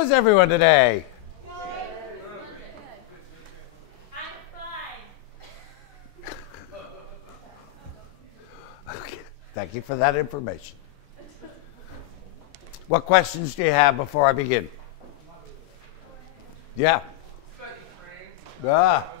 How is everyone today? Okay, thank you for that information. What questions do you have before I begin? Yeah. Ah.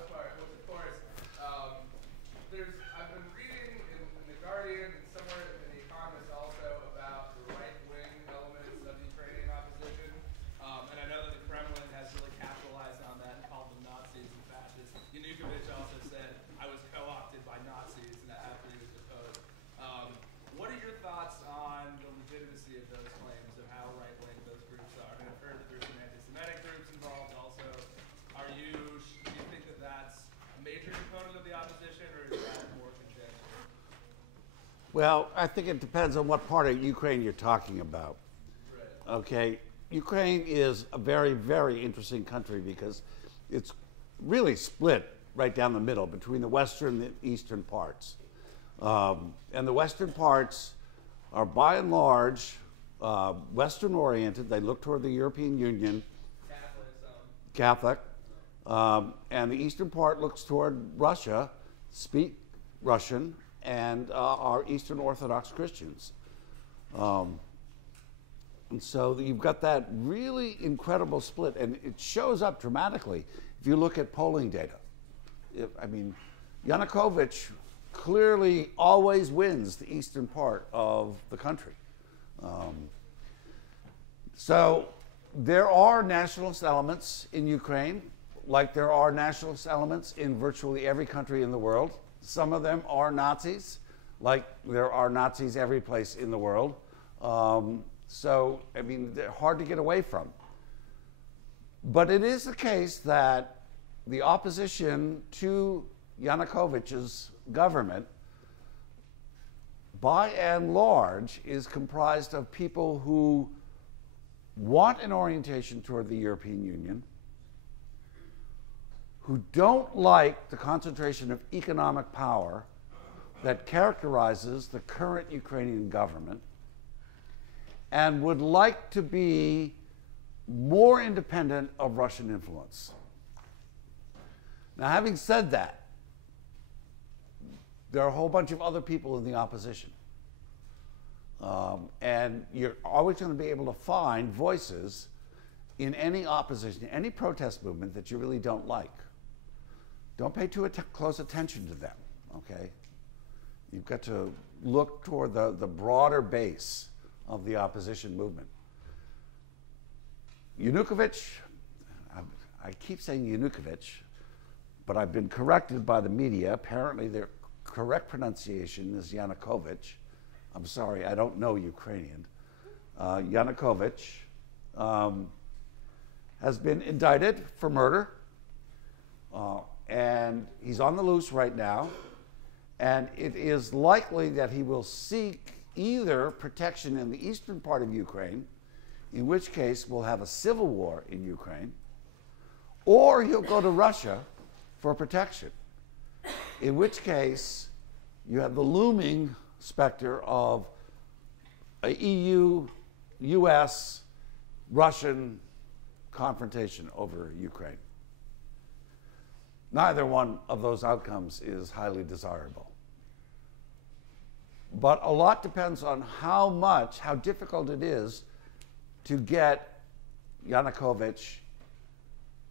Well, I think it depends on what part of Ukraine you're talking about. Okay, Ukraine is a very, very interesting country because it's really split right down the middle between the western and the eastern parts. And the western parts are by and large Western oriented. They look toward the European Union, Catholic. And the eastern part looks toward Russia, speak Russian, and are Eastern Orthodox Christians. And so you've got that really incredible split, and it shows up dramatically if you look at polling data. I mean, Yanukovych clearly always wins the eastern part of the country. So there are nationalist elements in Ukraine, like there are nationalist elements in virtually every country in the world. Some of them are Nazis, like there are Nazis every place in the world. So, I mean, they're hard to get away from. But it is the case that the opposition to Yanukovych's government, by and large, is comprised of people who want an orientation toward the European Union, who don't like the concentration of economic power that characterizes the current Ukrainian government, and would like to be more independent of Russian influence. Now, having said that, there are a whole bunch of other people in the opposition. And you're always going to be able to find voices in any opposition, any protest movement that you really don't like. Don't pay too close attention to them, okay? You've got to look toward the broader base of the opposition movement. Yanukovych, I keep saying Yanukovych, but I've been corrected by the media. Apparently the correct pronunciation is Yanukovych. I'm sorry, I don't know Ukrainian. Yanukovych has been indicted for murder, and he's on the loose right now, and it is likely that he will seek either protection in the eastern part of Ukraine, in which case we'll have a civil war in Ukraine, or he'll go to Russia for protection, in which case you have the looming specter of a EU, US, Russian confrontation over Ukraine. Neither one of those outcomes is highly desirable. But a lot depends on how difficult it is to get Yanukovych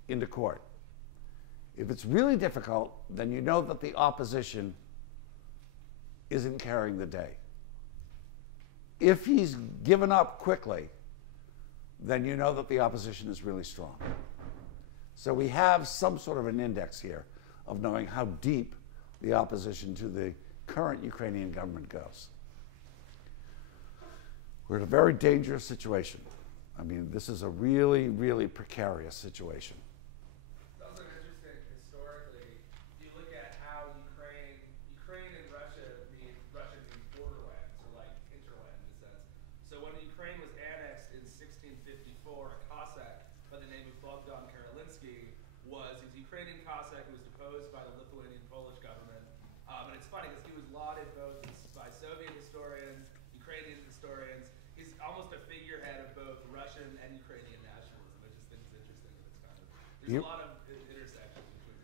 into court. If it's really difficult, then you know that the opposition isn't carrying the day. If he's given up quickly, then you know that the opposition is really strong. So we have some sort of an index here of knowing how deep the opposition to the current Ukrainian government goes. We're in a very dangerous situation. I mean, this is a really, really precarious situation. It's also interesting historically. You look at how Ukraine and Russia means borderlands, or like interland in a sense. So when Ukraine was annexed in 1654, a Cossack by the name of Bogdan Karolinsky was a Ukrainian Cossack who was deposed by the Lithuanian-Polish government. And it's funny because he was lauded both by Soviet historians, Ukrainian historians. He's almost a figurehead of both Russian and Ukrainian nationalism. There's a lot of intersections between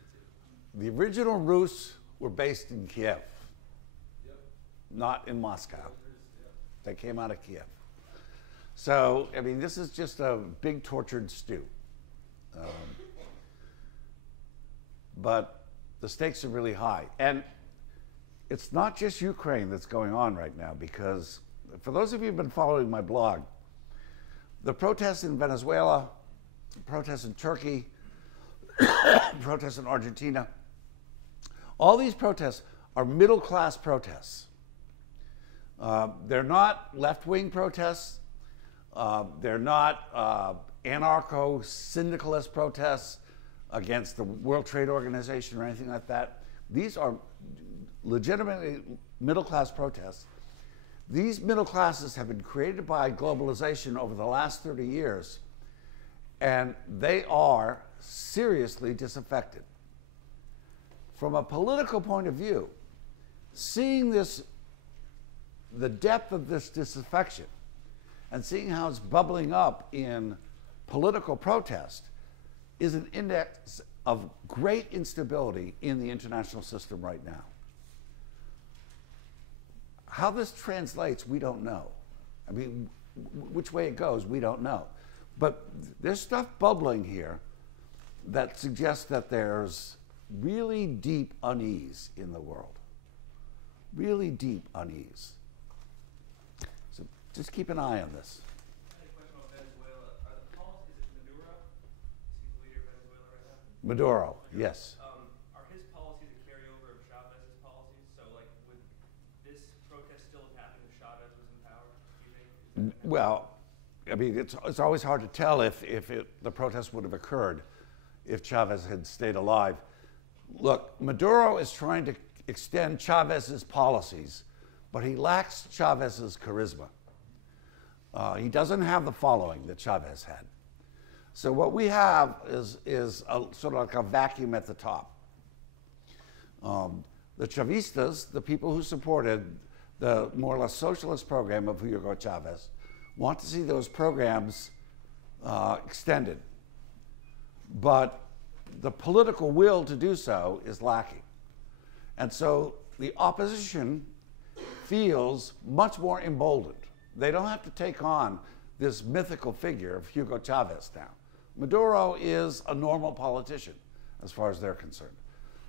the two. The original Rus were based in Kiev, Yep. not in Moscow. Yep. They came out of Kiev. So, I mean, this is just a big tortured stew. But the stakes are really high. And it's not just Ukraine that's going on right now, because for those of you who've been following my blog, the protests in Venezuela, protests in Turkey, protests in Argentina, all these protests are middle-class protests. They're not left-wing protests. They're not anarcho-syndicalist protests against the World Trade Organization or anything like that. These are legitimately middle-class protests. These middle classes have been created by globalization over the last 30 years, and they are seriously disaffected. From a political point of view, seeing this, the depth of this disaffection, and seeing how it's bubbling up in political protest is an index of great instability in the international system right now. How this translates, we don't know. I mean, which way it goes, we don't know. But there's stuff bubbling here that suggests that there's really deep unease in the world. Really deep unease. So just keep an eye on this. I had a question about Venezuela. Are the policies, is it Maduro? Is he the leader of Venezuela right now? Maduro, yes. Are his policies a carryover of Chavez's policies? So, like, would this protest still have happened if Chavez was in power, do you think? Well, I mean, it's always hard to tell if the protest would have occurred if Chavez had stayed alive. Look, Maduro is trying to extend Chavez's policies, but he lacks Chavez's charisma. He doesn't have the following that Chavez had. So what we have is sort of like a vacuum at the top. The Chavistas, the people who supported the more or less socialist program of Hugo Chavez, want to see those programs extended. But the political will to do so is lacking. And so the opposition feels much more emboldened. They don't have to take on this mythical figure of Hugo Chavez now. Maduro is a normal politician as far as they're concerned.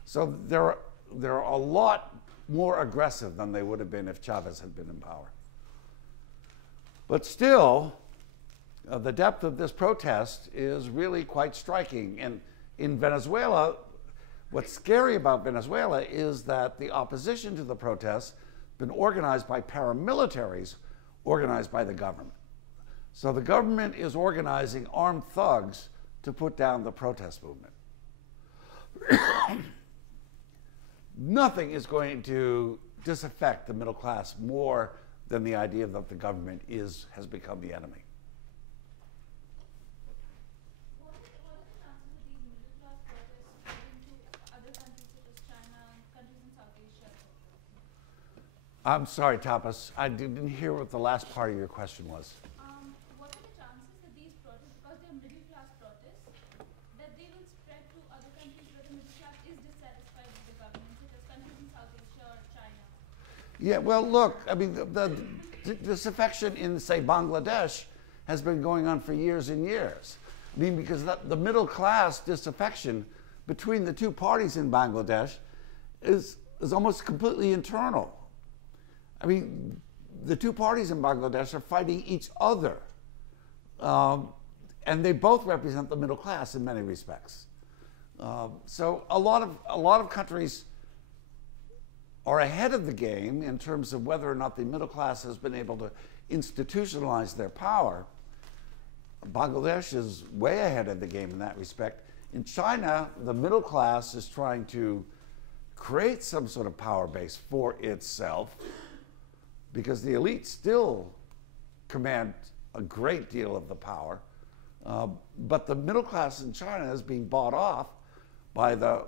So they're a lot more aggressive than they would have been if Chavez had been in power. But still, the depth of this protest is really quite striking. And in Venezuela, what's scary about Venezuela is that the opposition to the protests has been organized by paramilitaries organized by the government. So the government is organizing armed thugs to put down the protest movement. Nothing is going to disaffect the middle class more than the idea that the government has become the enemy. What are the chances of these middle-class protests spreading to other countries such as China and countries in South Asia? I'm sorry, Tapas. I didn't hear what the last part of your question was. What are the chances that these protests, because they are middle-class protests, that they will spread to other countries where the middle class is dissatisfied with the government, such as countries in South Asia or China? Yeah, well, look, I mean, the disaffection in, say, Bangladesh has been going on for years and years. I mean, because the middle class disaffection between the two parties in Bangladesh is almost completely internal. I mean, the two parties in Bangladesh are fighting each other. And they both represent the middle class in many respects. So a lot of countries are ahead of the game in terms of whether or not the middle class has been able to institutionalize their power. Bangladesh is way ahead of the game in that respect. In China, the middle class is trying to create some sort of power base for itself, because the elites still command a great deal of the power. But the middle class in China is being bought off by the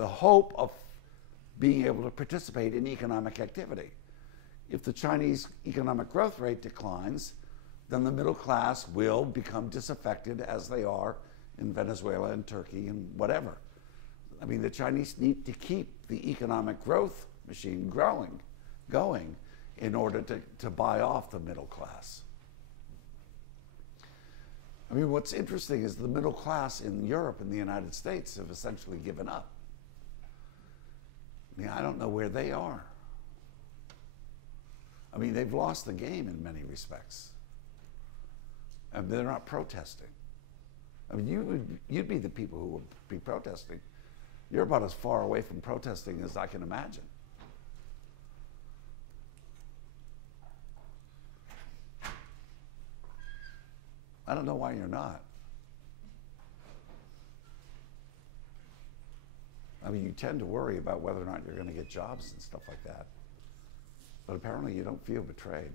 hope of being able to participate in economic activity. If the Chinese economic growth rate declines, then the middle class will become disaffected, as they are in Venezuela and Turkey and whatever. I mean, the Chinese need to keep the economic growth machine going in order to buy off the middle class. I mean, what's interesting is the middle class in Europe and the United States have essentially given up. I mean, I don't know where they are. I mean, they've lost the game in many respects. And they're not protesting. I mean, you'd be the people who would be protesting. You're about as far away from protesting as I can imagine. I don't know why you're not. I mean, you tend to worry about whether or not you're going to get jobs and stuff like that. But apparently you don't feel betrayed.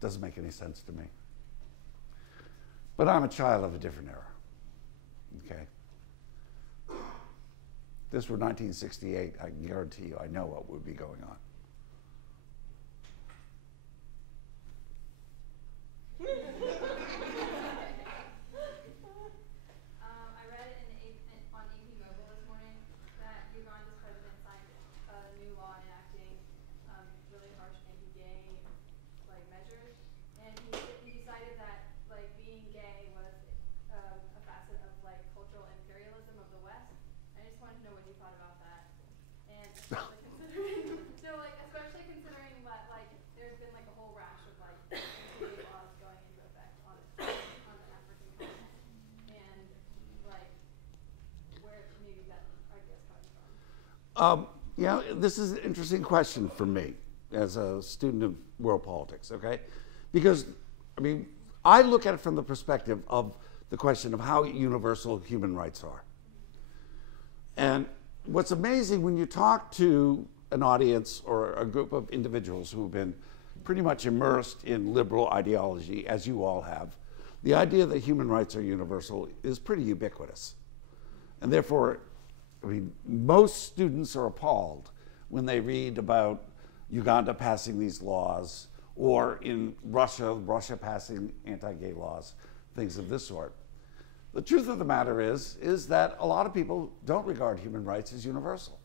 Doesn't make any sense to me. But I'm a child of a different era. Okay? If this were 1968, I can guarantee you I know what would be going on. I read on AP Mobile this morning that Uganda's president signed a new law enacting really harsh anti-gay measures, and he decided that being gay was a facet of cultural imperialism of the West. I just wanted to know what you thought about that, and especially considering especially considering that there's been a whole rash of anti-gay laws going into effect on the African continent, and where maybe that idea is coming from. This is an interesting question for me as a student of world politics, okay? Because, I mean, I look at it from the perspective of the question of how universal human rights are. And what's amazing when you talk to an audience or a group of individuals who've been pretty much immersed in liberal ideology, as you all have, the idea that human rights are universal is pretty ubiquitous. And therefore, I mean, most students are appalled when they read about Uganda passing these laws, or in Russia passing anti-gay laws, things of this sort. The truth of the matter is that a lot of people don't regard human rights as universal.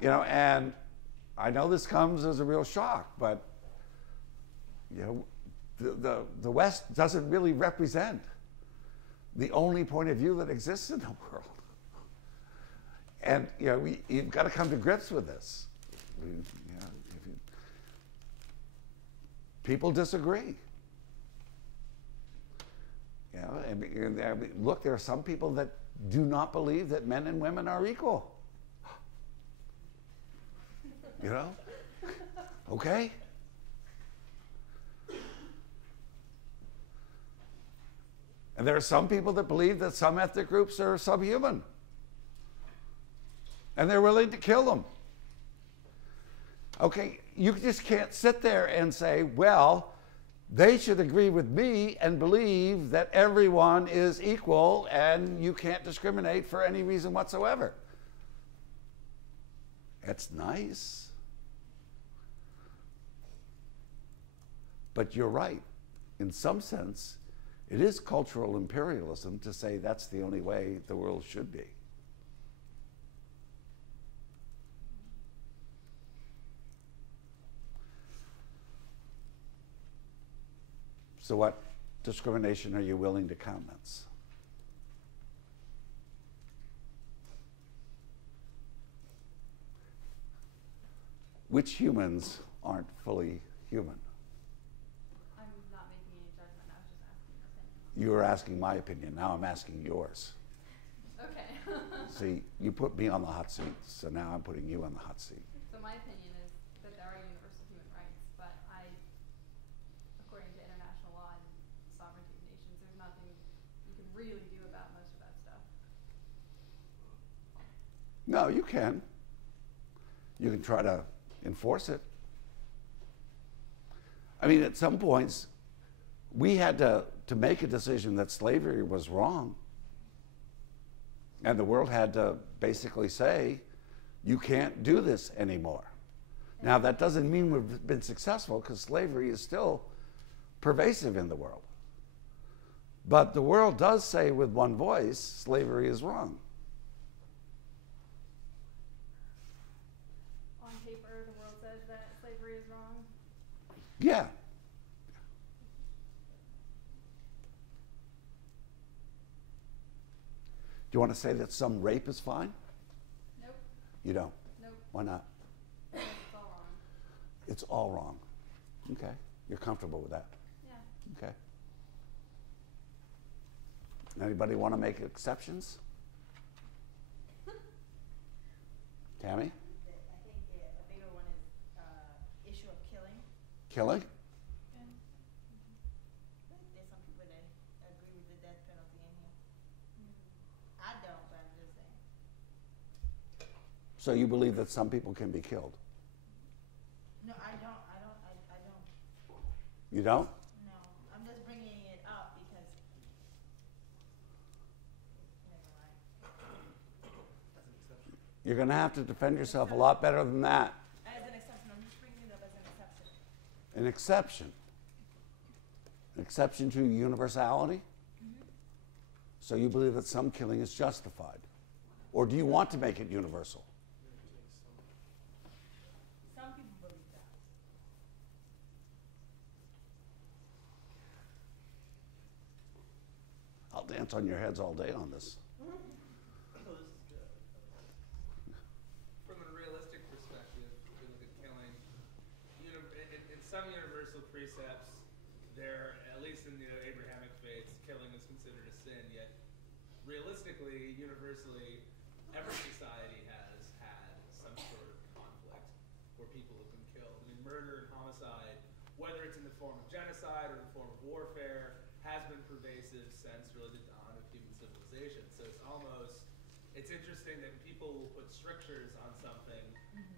You know, and I know this comes as a real shock, but the West doesn't really represent the only point of view that exists in the world. And you've got to come to grips with this. People disagree. Look, there are some people that do not believe that men and women are equal. Okay? And there are some people that believe that some ethnic groups are subhuman. And they're willing to kill them. Okay, you just can't sit there and say, well, they should agree with me and believe that everyone is equal and you can't discriminate for any reason whatsoever. It's nice. But you're right. In some sense, it is cultural imperialism to say that's the only way the world should be. So what discrimination are you willing to countenance? Which humans aren't fully human? I'm not making any judgment. I was just asking your opinion. You were asking my opinion. Now I'm asking yours. Okay. See, you put me on the hot seat, so now I'm putting you on the hot seat. So my opinion is that there are universal human rights, but according to international law and sovereignty of nations, there's nothing you can really do about most of that stuff. No, you can. You can try to enforce it. I mean, at some points, we had to make a decision that slavery was wrong. And the world had to basically say, you can't do this anymore. Now, that doesn't mean we've been successful, because slavery is still pervasive in the world. But the world does say with one voice, slavery is wrong. On paper, the world says that slavery is wrong. Yeah. Do you want to say that some rape is fine? Nope. You don't? Nope. Why not? It's all wrong. It's all wrong. Okay. You're comfortable with that? Yeah. Okay. Anybody want to make exceptions? Tammy? I think a bigger one is issue of killing. Killing? There's some people that agree with the death penalty in here. I don't, but I'm just saying. So you believe that some people can be killed? No, I don't. You don't? No, I'm just bringing it up because. Never mind. That's an exception. You're going to have to defend yourself a lot better than that. As an exception, I'm just bringing it up as an exception. An exception. An exception to universality? So you believe that some killing is justified? Or do you want to make it universal? Some people believe that. I'll dance on your heads all day on this. Oh, this is good. From a realistic perspective, if we look at killing, in some universal precepts, there, at least in the Abrahamic faiths, killing is considered a sin. Yet, realistically, universally, every society has had some sort of conflict where people have been killed. I mean, murder and homicide, whether it's in the form of genocide or in the form of warfare, has been pervasive since really the dawn of human civilization. So it's interesting that people will put strictures on something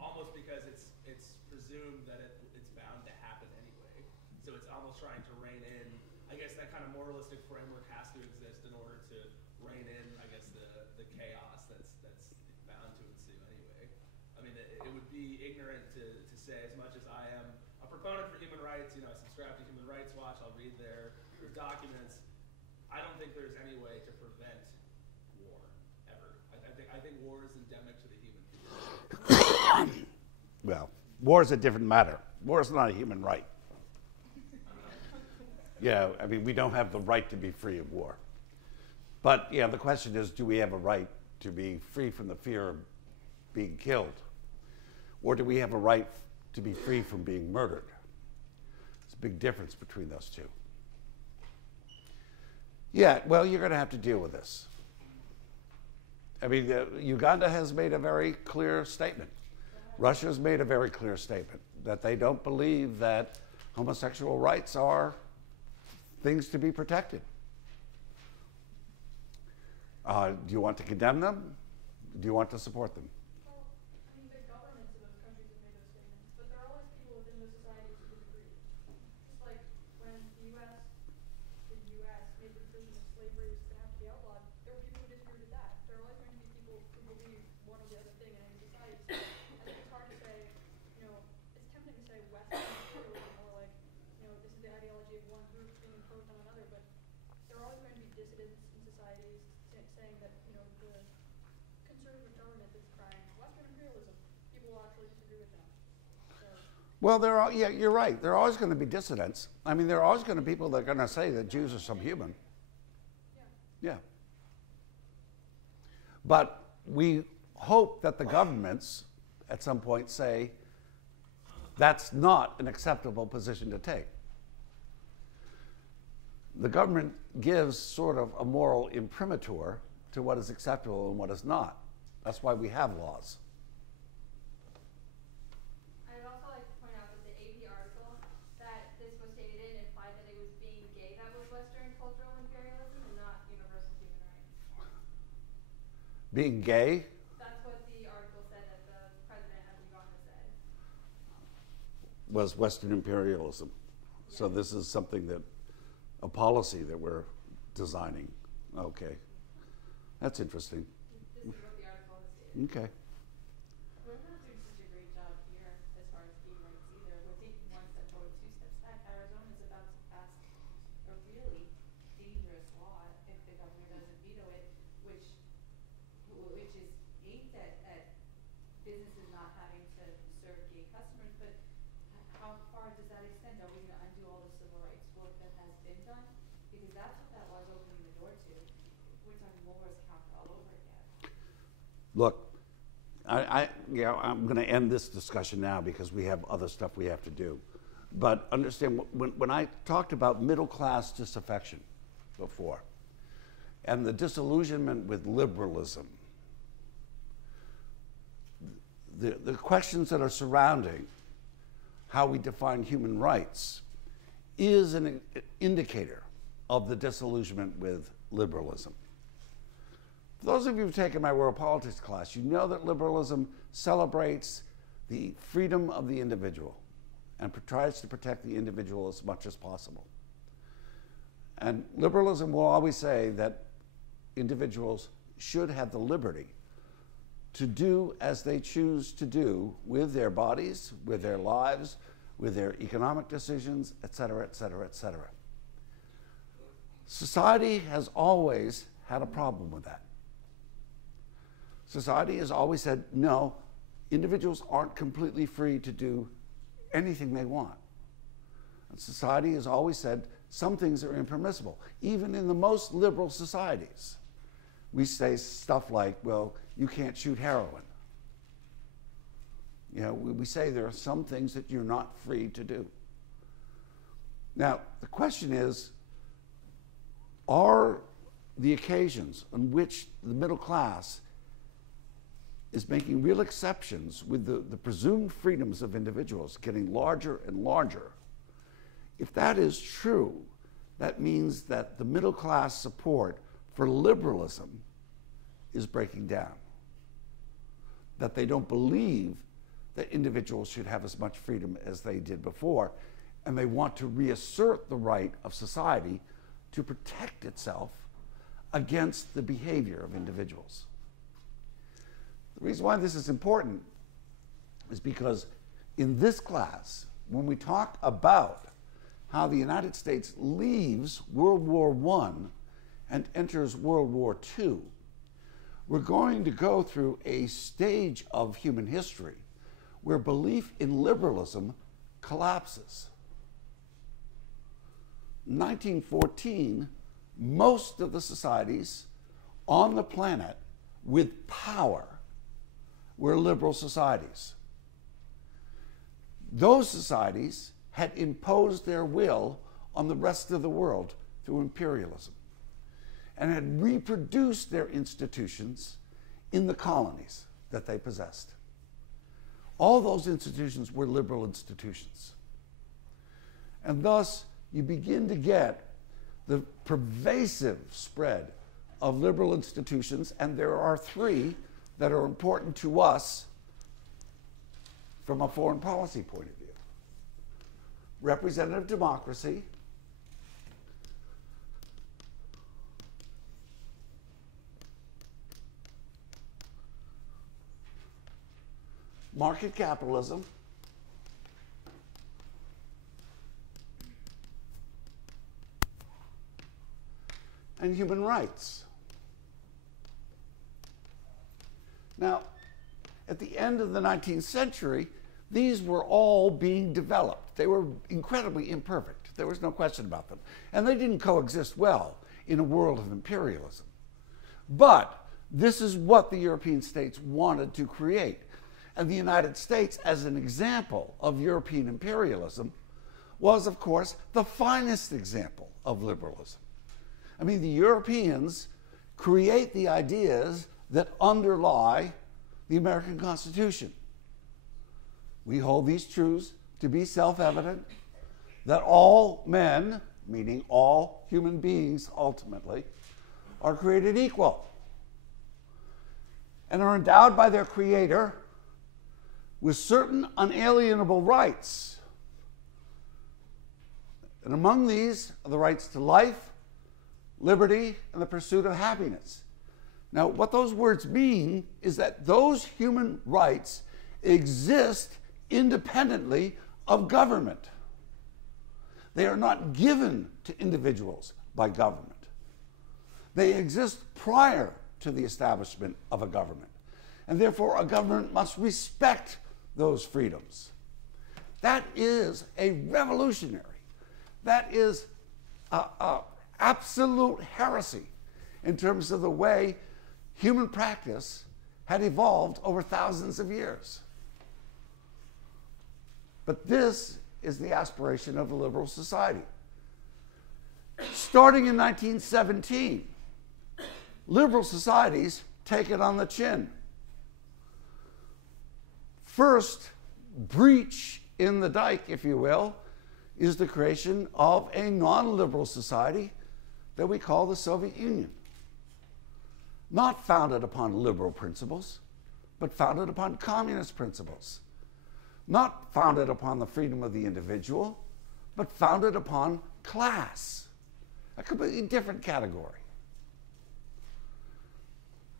almost because it's presumed that it's bound to happen anyway. So it's almost trying to rein in, I guess that kind of moralistic framework has to exist in order to rein in, I guess, the chaos that's bound to ensue anyway. I mean, it would be ignorant to say, as much as I am a proponent for human rights, I subscribe to Human Rights Watch, I'll read their documents. I don't think there's any way to prevent war, ever. I think war is endemic to the human condition. Well, war is a different matter. War is not a human right. Yeah, I mean, we don't have the right to be free of war. But, yeah, the question is, do we have a right to be free from the fear of being killed? Or do we have a right to be free from being murdered? There's a big difference between those two. Yeah, well, you're going to have to deal with this. I mean, Uganda has made a very clear statement. Russia has made a very clear statement that they don't believe that homosexual rights are things to be protected. Do you want to condemn them? Do you want to support them? Well, I mean, the governments of those countries have made those statements, but there are always people within the society who disagree. Just like when the U.S. made the decision that slavery was going to have to be outlawed, there were people who disagreed with that. There are always going to be people who believe one or the other thing in any society. So I think it's hard to say, it's tempting to say Western imperialism or like, this is the ideology of one group being imposed on another, but there are always going to be dissidents in societies saying that, the conservative government that's crying Western imperialism, people will actually disagree with them. So, Well, yeah, you're right. There are always going to be dissidents. I mean, there are always going to be people that are going to say that Jews are subhuman. yeah. Yeah. But we hope that the governments at some point say that's not an acceptable position to take. The government gives sort of a moral imprimatur to what is acceptable and what is not. That's why we have laws. I would also like to point out that the AP article that this was stated in implied that it was being gay that was Western cultural imperialism and not universal human rights. Being gay, That's what the article said that the president of Uganda said. was Western imperialism. So this is something that, a policy that we're designing. Okay. That's interesting. This is what the article has stated. Okay. We're not doing such a great job here as far as the governor doesn't veto it, which is aimed at businesses not having to serve gay customers, but how far does that extend? Are we gonna undo all the civil rights work that has been done? Because that's what that was opening the door to. We're talking Woolworth's County all over again. Look, I'm going to end this discussion now because we have other stuff we have to do. But understand, when I talked about middle-class disaffection before, and the disillusionment with liberalism, the questions that are surrounding how we define human rights is an indicator of the disillusionment with liberalism. For those of you who've taken my world politics class, you know that liberalism celebrates the freedom of the individual and tries to protect the individual as much as possible. And liberalism will always say that individuals should have the liberty to do as they choose to do with their bodies, with their lives, with their economic decisions, et cetera, et cetera, et cetera. Society has always had a problem with that. Society has always said, no, individuals aren't completely free to do anything they want. And society has always said some things are impermissible. Even in the most liberal societies, we say stuff like, well, you can't shoot heroin. You know, we say there are some things that you're not free to do. Now, the question is, are the occasions on which the middle class is making real exceptions with the presumed freedoms of individuals getting larger and larger? If that is true, that means that the middle class support for liberalism is breaking down. That they don't believe that individuals should have as much freedom as they did before, and they want to reassert the right of society to protect itself against the behavior of individuals. The reason why this is important is because in this class, when we talk about how the United States leaves World War I and enters World War II, we're going to go through a stage of human history where belief in liberalism collapses. In 1914, most of the societies on the planet with power were liberal societies. Those societies had imposed their will on the rest of the world through imperialism and had reproduced their institutions in the colonies that they possessed. All those institutions were liberal institutions. And thus, you begin to get the pervasive spread of liberal institutions, and there are three that are important to us from a foreign policy point of view. Representative democracy, market capitalism, and human rights. Now, at the end of the 19th century, these were all being developed. They were incredibly imperfect. There was no question about them. And they didn't coexist well in a world of imperialism. But this is what the European states wanted to create. And the United States, as an example of European imperialism, was, of course, the finest example of liberalism. I mean, the Europeans create the ideas that underlie the American Constitution. We hold these truths to be self-evident, that all men, meaning all human beings ultimately, are created equal and are endowed by their Creator with certain unalienable rights. And among these are the rights to life, liberty, and the pursuit of happiness. Now, what those words mean is that those human rights exist independently of government. They are not given to individuals by government. They exist prior to the establishment of a government. And therefore, a government must respect those freedoms. That is a revolutionary. That is a absolute heresy in terms of the way human practice had evolved over thousands of years. But this is the aspiration of a liberal society. Starting in 1917, liberal societies take it on the chin. First breach in the dike, if you will, is the creation of a non-liberal society that we call the Soviet Union. Not founded upon liberal principles, but founded upon communist principles. Not founded upon the freedom of the individual, but founded upon class, a completely different category.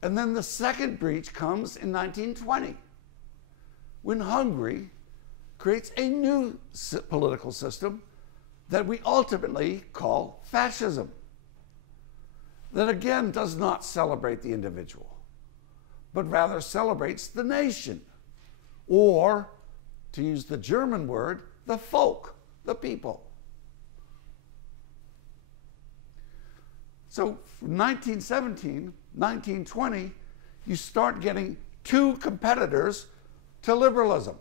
And then the second breach comes in 1920, when Hungary creates a new political system that we ultimately call fascism, that again does not celebrate the individual, but rather celebrates the nation, or, to use the German word, the folk, the people. So from 1917, 1920, you start getting two competitors to liberalism.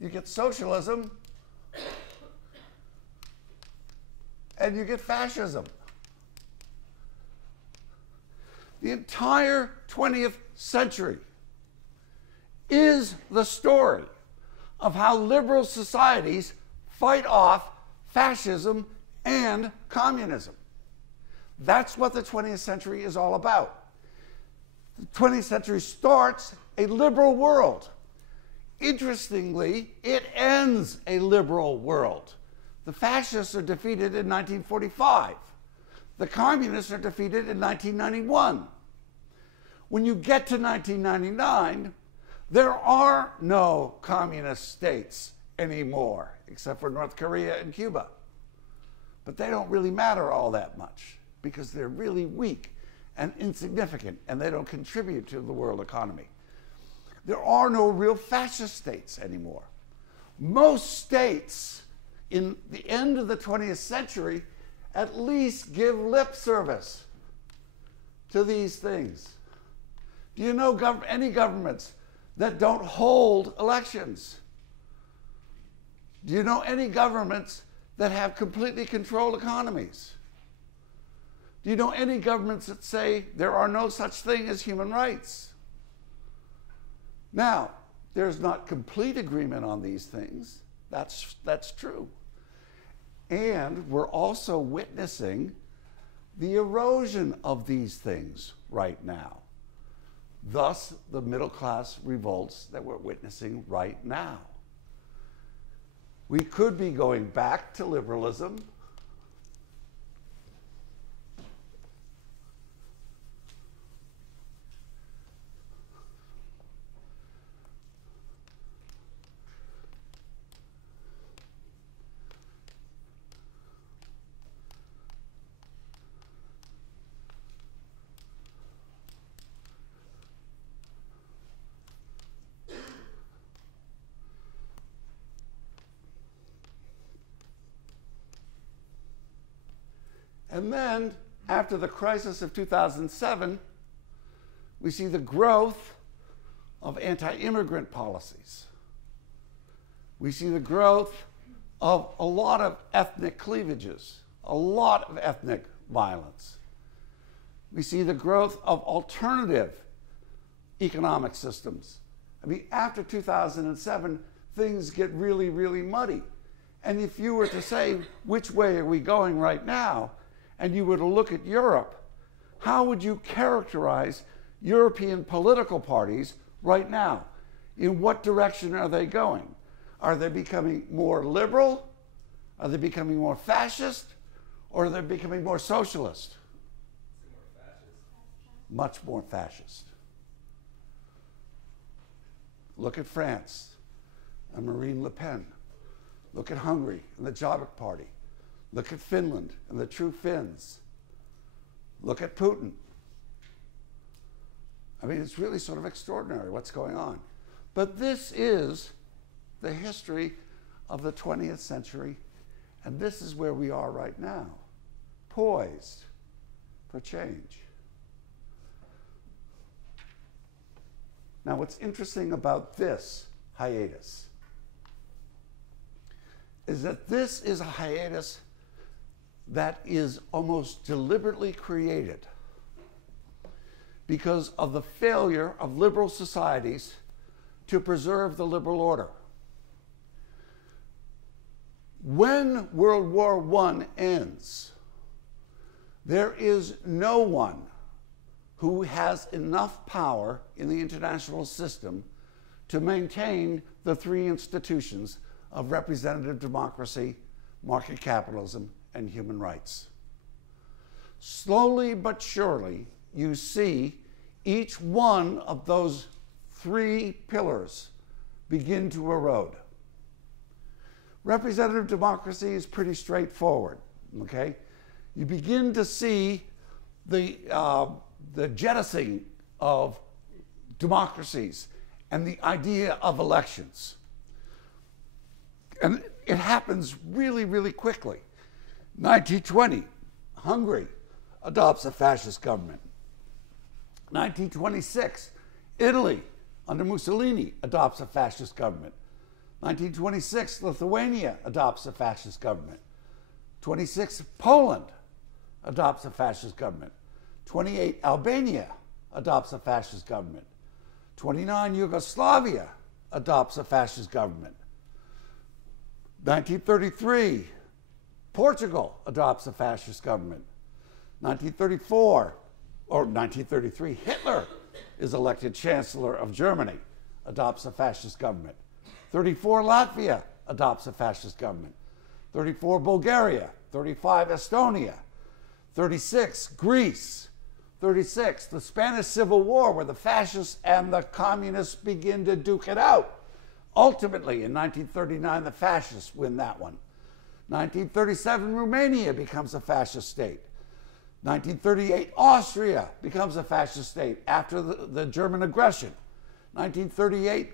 You get socialism and you get fascism. The entire 20th century is the story of how liberal societies fight off fascism and communism. That's what the 20th century is all about. The 20th century starts a liberal world. Interestingly, it ends a liberal world. The fascists are defeated in 1945. The communists are defeated in 1991. When you get to 1999, there are no communist states anymore, except for North Korea and Cuba. But they don't really matter all that much because they're really weak and insignificant and they don't contribute to the world economy. There are no real fascist states anymore. Most states in the end of the 20th century at least give lip service to these things. Do you know any governments that don't hold elections? Do you know any governments that have completely controlled economies? Do you know any governments that say there are no such thing as human rights? Now, there's not complete agreement on these things. That's true. And we're also witnessing the erosion of these things right now. Thus, the middle class revolts that we're witnessing right now. We could be going back to liberalism. And then, after the crisis of 2007, we see the growth of anti-immigrant policies. We see the growth of a lot of ethnic cleavages, a lot of ethnic violence. We see the growth of alternative economic systems. I mean, after 2007, things get really, really muddy. And if you were to say, which way are we going right now? And you were to look at Europe, how would you characterize European political parties right now? In what direction are they going? Are they becoming more liberal? Are they becoming more fascist? Or are they becoming more socialist? More fascist. Much more fascist. Look at France and Marine Le Pen. Look at Hungary and the Jobbik Party. Look at Finland and the true Finns. Look at Putin. I mean, it's really sort of extraordinary what's going on. But this is the history of the 20th century, and this is where we are right now, poised for change. Now, what's interesting about this hiatus is that this is a hiatus that is almost deliberately created because of the failure of liberal societies to preserve the liberal order. When World War I ends, there is no one who has enough power in the international system to maintain the three institutions of representative democracy, market capitalism, and human rights. Slowly but surely, you see each one of those three pillars begin to erode. Representative democracy is pretty straightforward, okay? You begin to see the jettisoning of democracies and the idea of elections. And it happens really, really quickly. 1920, Hungary adopts a fascist government. 1926, Italy, under Mussolini, adopts a fascist government. 1926, Lithuania adopts a fascist government. 26, Poland adopts a fascist government. 28, Albania adopts a fascist government. 29, Yugoslavia adopts a fascist government. 1933, Portugal adopts a fascist government. 1933, Hitler is elected Chancellor of Germany, adopts a fascist government. 34, Latvia adopts a fascist government. 34, Bulgaria. 35, Estonia. 36, Greece. 36, the Spanish Civil War, where the fascists and the communists begin to duke it out. Ultimately, in 1939, the fascists win that one. 1937, Romania becomes a fascist state. 1938, Austria becomes a fascist state after the German aggression. 1938,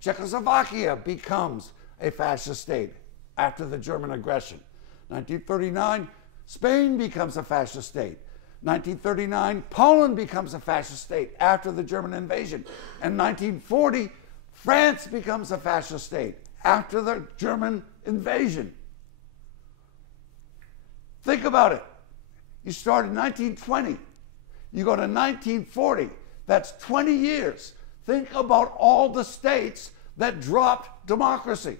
Czechoslovakia becomes a fascist state after the German aggression. 1939, Spain becomes a fascist state. 1939, Poland becomes a fascist state after the German invasion. And 1940, France becomes a fascist state after the German invasion. Think about it. You start in 1920. You go to 1940. That's 20 years. Think about all the states that dropped democracy.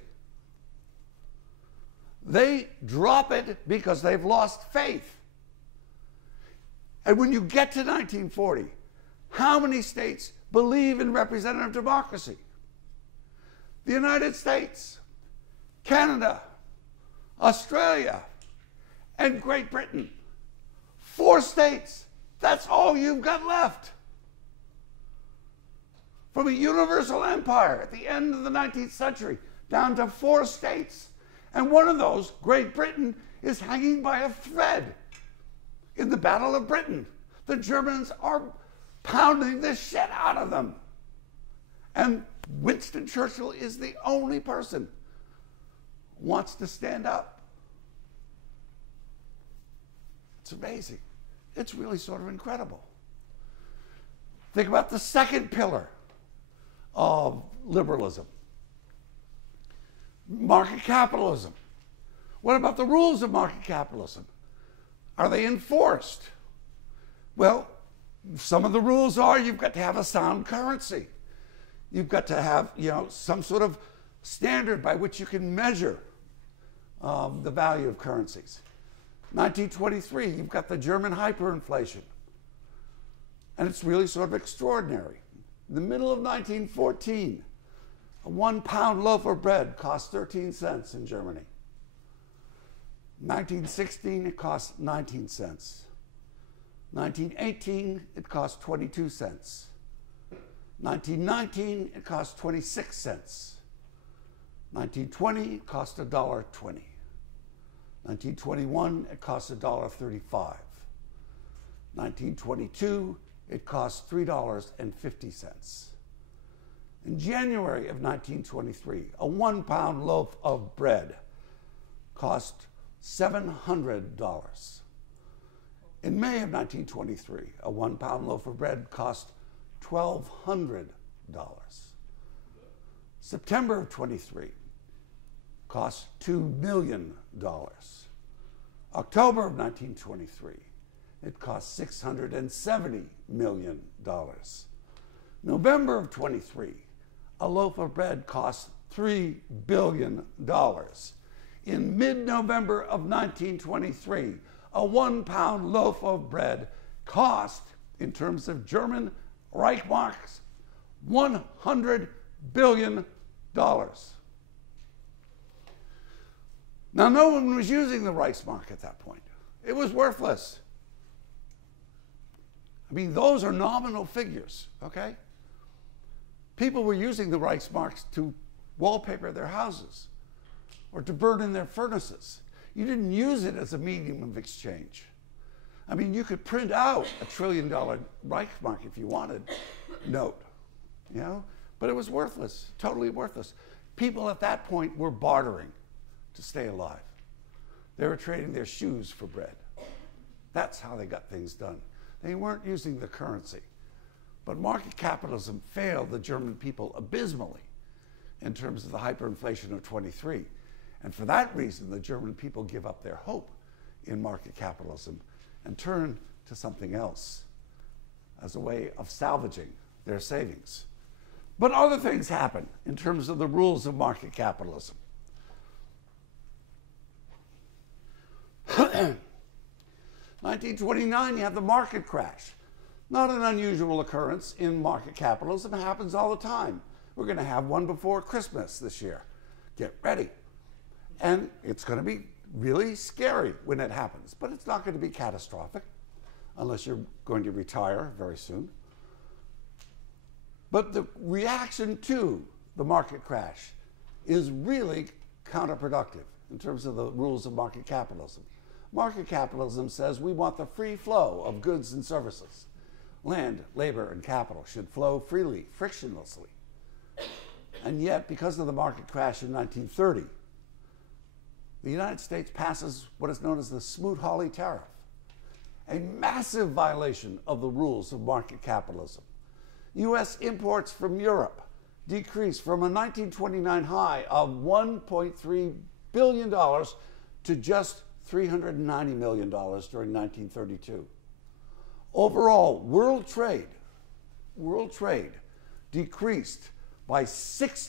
They drop it because they've lost faith. And when you get to 1940, how many states believe in representative democracy? The United States, Canada, Australia, and Great Britain. 4 states. That's all you've got left. From a universal empire at the end of the 19th century down to 4 states. And one of those, Great Britain, is hanging by a thread. In the Battle of Britain, the Germans are pounding the shit out of them. And Winston Churchill is the only person who wants to stand up. It's amazing. It's really sort of incredible. Think about the second pillar of liberalism. Market capitalism. What about the rules of market capitalism? Are they enforced? Well, some of the rules are you've got to have a sound currency. You've got to have, some sort of standard by which you can measure the value of currencies. 1923, you've got the German hyperinflation. And it's really sort of extraordinary. In the middle of 1914, a 1 pound loaf of bread cost 13 cents in Germany. 1916, it cost 19 cents. 1918, it cost 22 cents. 1919, it cost 26 cents. 1920, it cost $1.20. 1921, it cost $1.35. 1922, it cost $3.50. In January of 1923, a 1 pound loaf of bread cost $700. In May of 1923, a 1 pound loaf of bread cost $1,200. September of 23 cost $2 million. October of 1923, it cost $670 million. November of 23, a loaf of bread cost $3 billion. In mid-November of 1923, a 1 pound loaf of bread cost, in terms of German Reichsmarks, $100 billion. Now, no one was using the Reichsmark at that point. It was worthless. I mean, those are nominal figures, okay? People were using the Reichsmarks to wallpaper their houses or to burn in their furnaces. You didn't use it as a medium of exchange. I mean, you could print out a $1 trillion Reichsmark if you wanted, note, you know? But it was worthless, totally worthless. People at that point were bartering to stay alive. They were trading their shoes for bread. That's how they got things done. They weren't using the currency. But market capitalism failed the German people abysmally in terms of the hyperinflation of 23. And for that reason, the German people give up their hope in market capitalism and turn to something else as a way of salvaging their savings. But other things happen in terms of the rules of market capitalism. 1929, you have the market crash. Not an unusual occurrence in market capitalism. It happens all the time. We're going to have one before Christmas this year. Get ready. And it's going to be really scary when it happens, but it's not going to be catastrophic unless you're going to retire very soon. But the reaction to the market crash is really counterproductive in terms of the rules of market capitalism. Market capitalism says we want the free flow of goods and services. Land, labor, and capital should flow freely, frictionlessly. And yet, because of the market crash in 1930, the United States passes what is known as the Smoot-Hawley Tariff, a massive violation of the rules of market capitalism. U.S. imports from Europe decreased from a 1929 high of $1.3 billion to just $390 million during 1932. Overall, world trade decreased by 67%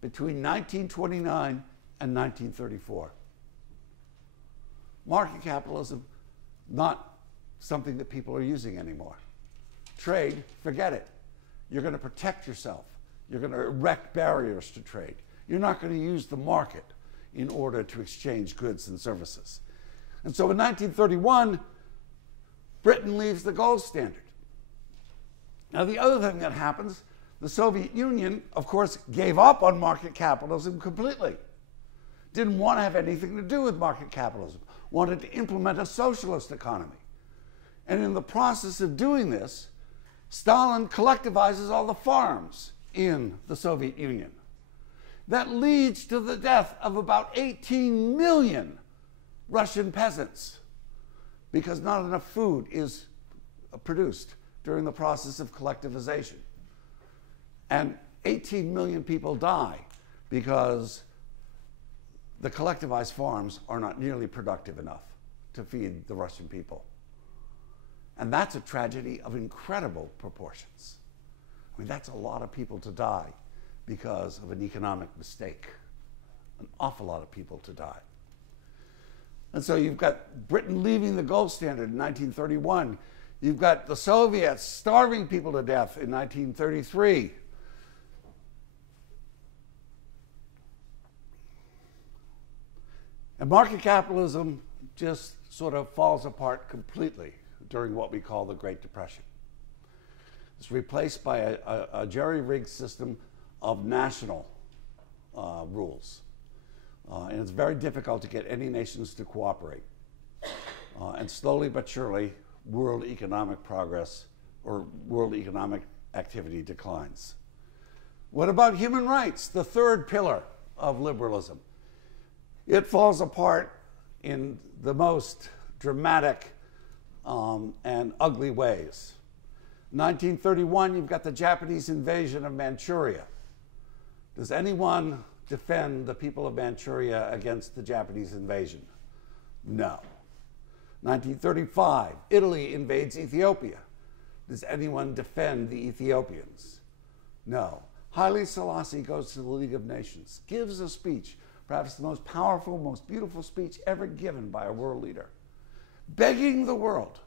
between 1929 and 1934. Market capitalism, not something that people are using anymore. Trade, forget it. You're going to protect yourself. You're going to erect barriers to trade. You're not going to use the market in order to exchange goods and services. And so in 1931, Britain leaves the gold standard. Now, the other thing that happens, the Soviet Union, of course, gave up on market capitalism completely. Didn't want to have anything to do with market capitalism. Wanted to implement a socialist economy. And in the process of doing this, Stalin collectivizes all the farms in the Soviet Union. That leads to the death of about 18 million Russian peasants because not enough food is produced during the process of collectivization. And 18 million people die because the collectivized farms are not nearly productive enough to feed the Russian people. And that's a tragedy of incredible proportions. I mean, that's a lot of people to die because of an economic mistake. An awful lot of people to die. And so you've got Britain leaving the gold standard in 1931. You've got the Soviets starving people to death in 1933. And market capitalism just sort of falls apart completely during what we call the Great Depression. It's replaced by a jerry-rigged system of national rules. And it's very difficult to get any nations to cooperate. And slowly but surely, world economic progress or world economic activity declines. What about human rights, the third pillar of liberalism? It falls apart in the most dramatic and ugly ways. 1931, you've got the Japanese invasion of Manchuria. Does anyone defend the people of Manchuria against the Japanese invasion? No. 1935, Italy invades Ethiopia. Does anyone defend the Ethiopians? No. Haile Selassie goes to the League of Nations, gives a speech, perhaps the most powerful, most beautiful speech ever given by a world leader, begging the world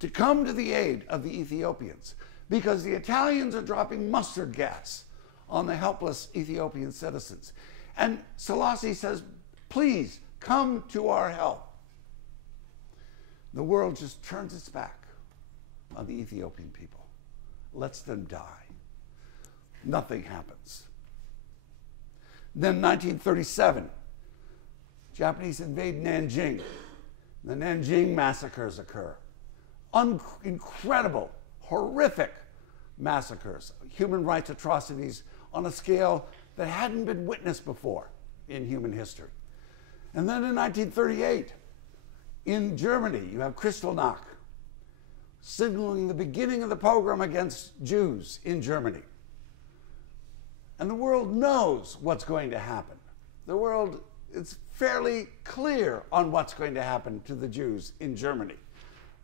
to come to the aid of the Ethiopians because the Italians are dropping mustard gas on the helpless Ethiopian citizens. And Selassie says, please come to our help. The world just turns its back on the Ethiopian people, lets them die. Nothing happens. Then 1937, Japanese invade Nanjing. The Nanjing massacres occur. Incredible, horrific massacres, human rights atrocities on a scale that hadn't been witnessed before in human history. And then in 1938, in Germany, you have Kristallnacht, signaling the beginning of the pogrom against Jews in Germany. And the world knows what's going to happen. The world is fairly clear on what's going to happen to the Jews in Germany.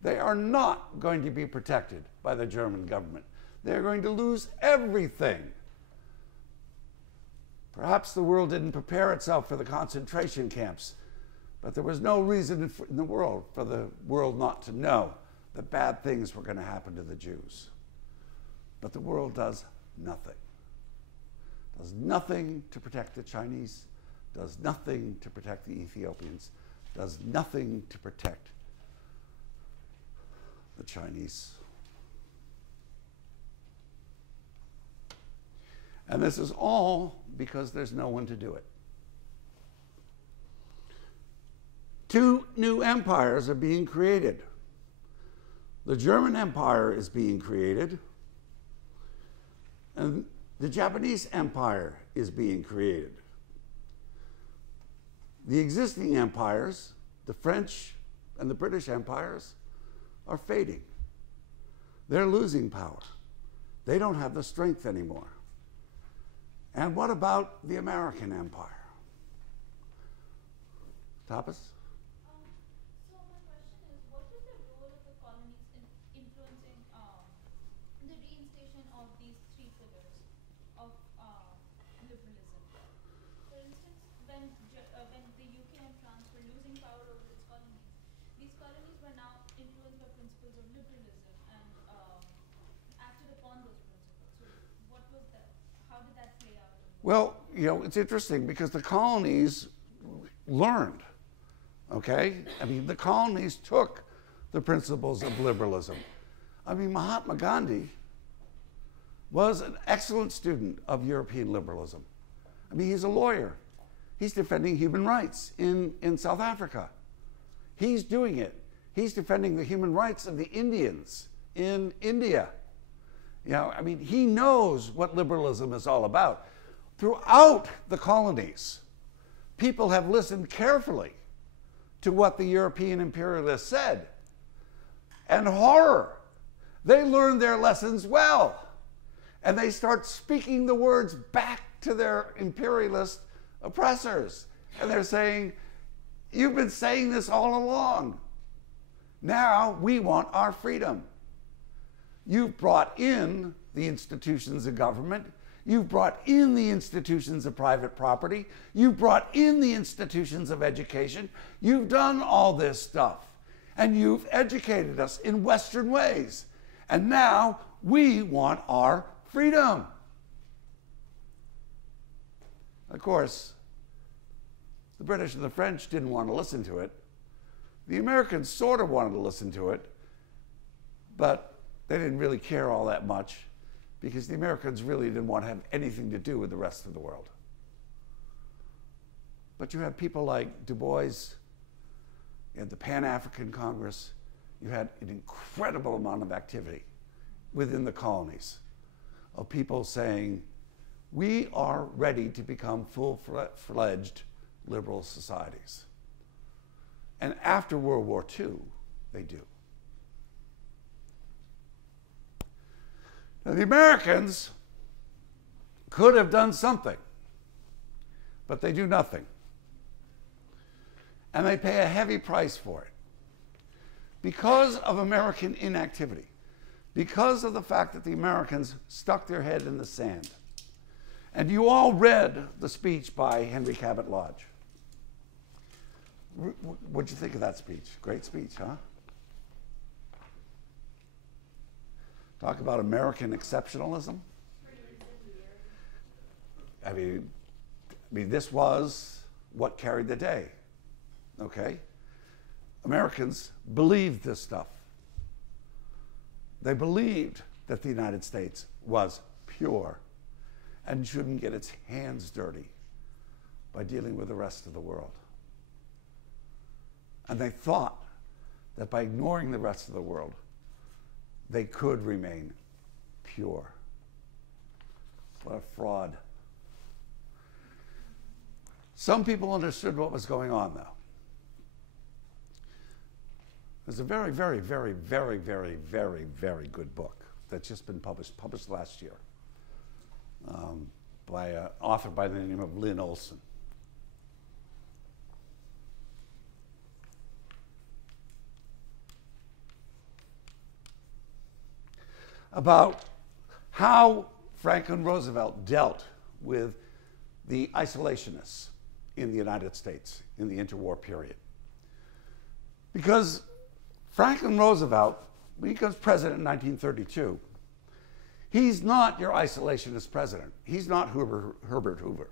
They are not going to be protected by the German government. They're going to lose everything. Perhaps the world didn't prepare itself for the concentration camps, but there was no reason in the world for the world not to know that bad things were going to happen to the Jews. But the world does nothing. Does nothing to protect the Chinese, does nothing to protect the Ethiopians, does nothing to protect the Chinese. And this is all because there's no one to do it. Two new empires are being created. The German Empire is being created, and the Japanese Empire is being created. The existing empires, the French and the British empires, are fading. They're losing power. They don't have the strength anymore. And what about the American Empire? Tapas? So my question is, what is the role of the colonies in influencing the reinstatation of these three pillars of liberalism? For instance, when the UK and France were losing power over its colonies, these colonies were now influenced by principles of liberalism and acted upon those principles. So what was that? How did that play out? Well, it's interesting because the colonies learned, okay? I mean, the colonies took the principles of liberalism. I mean, Mahatma Gandhi was an excellent student of European liberalism. I mean, he's a lawyer. He's defending human rights in South Africa. He's doing it. He's defending the human rights of the Indians in India. I mean, he knows what liberalism is all about. Throughout the colonies, people have listened carefully to what the European imperialists said. And horror, they learned their lessons well. And they start speaking the words back to their imperialist oppressors. And they're saying, you've been saying this all along. Now we want our freedom. You've brought in the institutions of government. You've brought in the institutions of private property. You've brought in the institutions of education. You've done all this stuff. And you've educated us in Western ways. And now we want our freedom. Of course, the British and the French didn't want to listen to it. The Americans sort of wanted to listen to it, but they didn't really care all that much because the Americans really didn't want to have anything to do with the rest of the world. But you had people like Du Bois, you had the Pan-African Congress, you had an incredible amount of activity within the colonies of people saying, we are ready to become full-fledged liberal societies. And after World War II, they do. Now, the Americans could have done something, but they do nothing. And they pay a heavy price for it. Because of American inactivity, because of the fact that the Americans stuck their head in the sand. And you all read the speech by Henry Cabot Lodge. What'd you think of that speech? Great speech, huh? Talk about American exceptionalism. I mean, this was what carried the day, okay? Americans believed this stuff. They believed that the United States was pure and shouldn't get its hands dirty by dealing with the rest of the world. And they thought that by ignoring the rest of the world, they could remain pure. What a fraud. Some people understood what was going on, though. There's a very, very, very, very, very, very, very good book that's just been published last year, by an author by the name of Lynn Olson. About how Franklin Roosevelt dealt with the isolationists in the United States in the interwar period. Because Franklin Roosevelt, when he becomes president in 1932, he's not your isolationist president. He's not Herbert Hoover.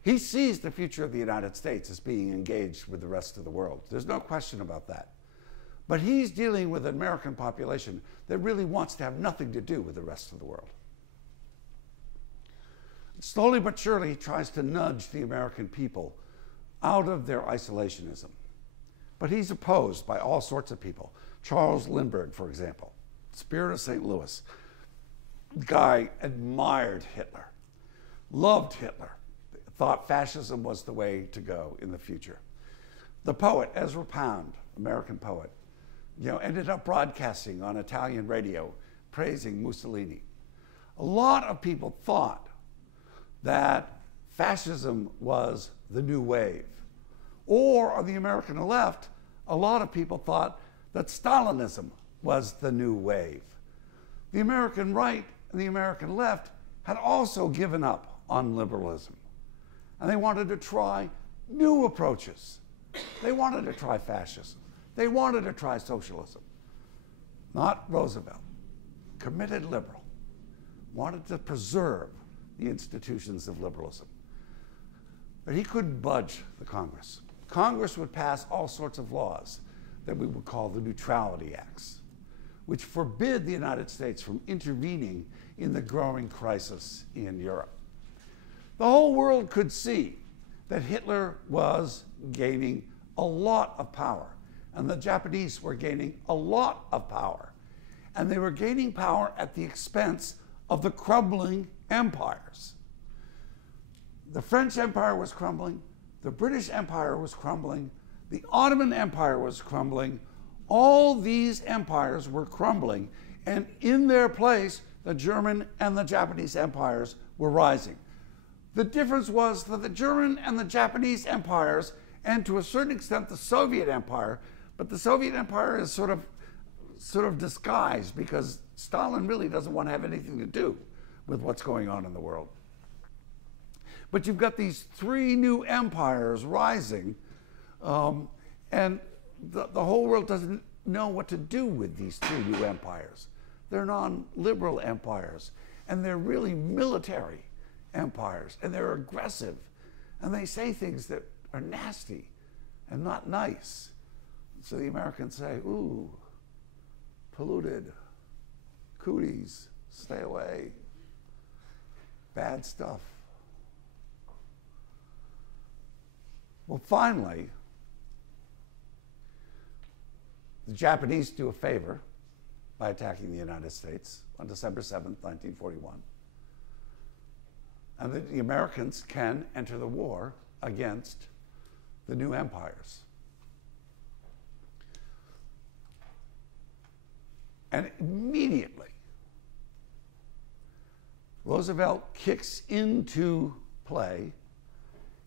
He sees the future of the United States as being engaged with the rest of the world. There's no question about that. But he's dealing with an American population that really wants to have nothing to do with the rest of the world. Slowly but surely, he tries to nudge the American people out of their isolationism. But he's opposed by all sorts of people. Charles Lindbergh, for example, Spirit of St. Louis. The guy admired Hitler, loved Hitler, thought fascism was the way to go in the future. The poet, Ezra Pound, American poet, ended up broadcasting on Italian radio praising Mussolini. A lot of people thought that fascism was the new wave. Or on the American left, a lot of people thought that Stalinism was the new wave. The American right and the American left had also given up on liberalism. And they wanted to try new approaches. They wanted to try fascism. They wanted to try socialism. Not Roosevelt, committed liberal, wanted to preserve the institutions of liberalism. But he couldn't budge the Congress. Congress would pass all sorts of laws that we would call the Neutrality Acts, which forbid the United States from intervening in the growing crisis in Europe. The whole world could see that Hitler was gaining a lot of power, and the Japanese were gaining a lot of power. And they were gaining power at the expense of the crumbling empires. The French Empire was crumbling, the British Empire was crumbling, the Ottoman Empire was crumbling. All these empires were crumbling, and in their place, the German and the Japanese empires were rising. The difference was that the German and the Japanese empires, and to a certain extent the Soviet Empire, but the Soviet Empire is sort of disguised because Stalin really doesn't want to have anything to do with what's going on in the world. But you've got these three new empires rising, and the whole world doesn't know what to do with these three new empires. They're non-liberal empires, and they're really military empires, and they're aggressive, and they say things that are nasty and not nice. So the Americans say, ooh, polluted, cooties, Stay away. Bad stuff. Well, finally, the Japanese do a favor by attacking the United States on December 7th, 1941. And the Americans can enter the war against the new empires. And immediately, Roosevelt kicks into play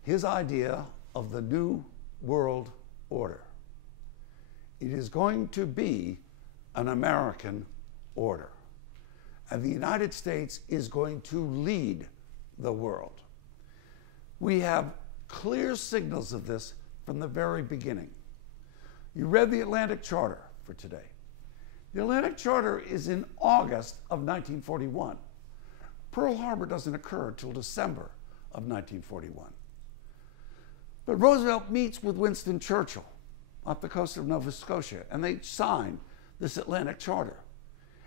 his idea of the New World Order. It is going to be an American order. And the United States is going to lead the world. We have clear signals of this from the very beginning. You read the Atlantic Charter for today. The Atlantic Charter is in August of 1941. Pearl Harbor doesn't occur until December of 1941. But Roosevelt meets with Winston Churchill off the coast of Nova Scotia, and they sign this Atlantic Charter.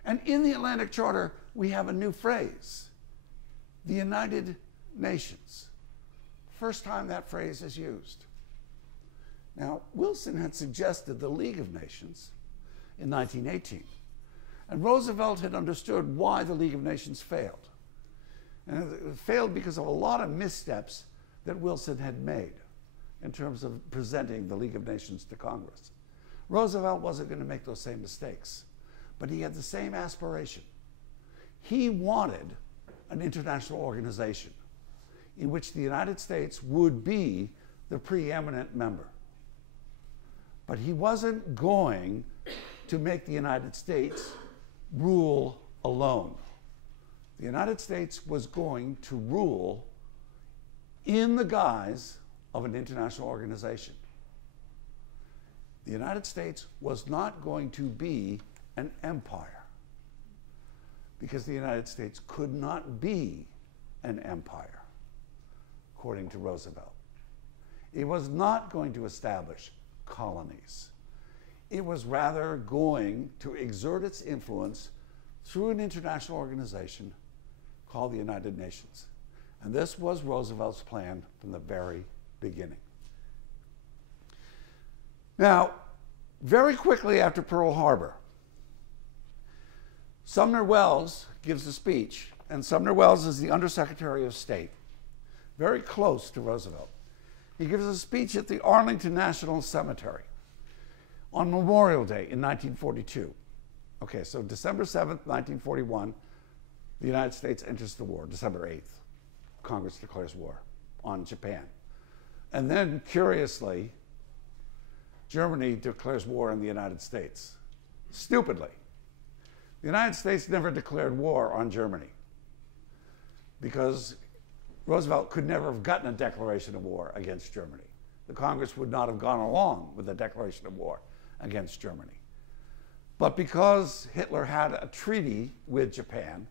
And in the Atlantic Charter, we have a new phrase, the United Nations. First time that phrase is used. Now, Wilson had suggested the League of Nations in 1918, and Roosevelt had understood why the League of Nations failed. And it failed because of a lot of missteps that Wilson had made in terms of presenting the League of Nations to Congress. Roosevelt wasn't going to make those same mistakes, but he had the same aspiration. He wanted an international organization in which the United States would be the preeminent member. But he wasn't going to make the United States rule alone. The United States was going to rule in the guise of an international organization. The United States was not going to be an empire, because the United States could not be an empire, according to Roosevelt. It was not going to establish colonies. It was rather going to exert its influence through an international organization called the United Nations. And this was Roosevelt's plan from the very beginning. Now, very quickly after Pearl Harbor, Sumner Welles gives a speech, and Sumner Welles is the Undersecretary of State, very close to Roosevelt. He gives a speech at the Arlington National Cemetery on Memorial Day in 1942. Okay, so December 7th, 1941, the United States enters the war. December 8th, Congress declares war on Japan. And then, curiously, Germany declares war on the United States. Stupidly. The United States never declared war on Germany because Roosevelt could never have gotten a declaration of war against Germany. The Congress would not have gone along with a declaration of war against Germany. But because Hitler had a treaty with Japan,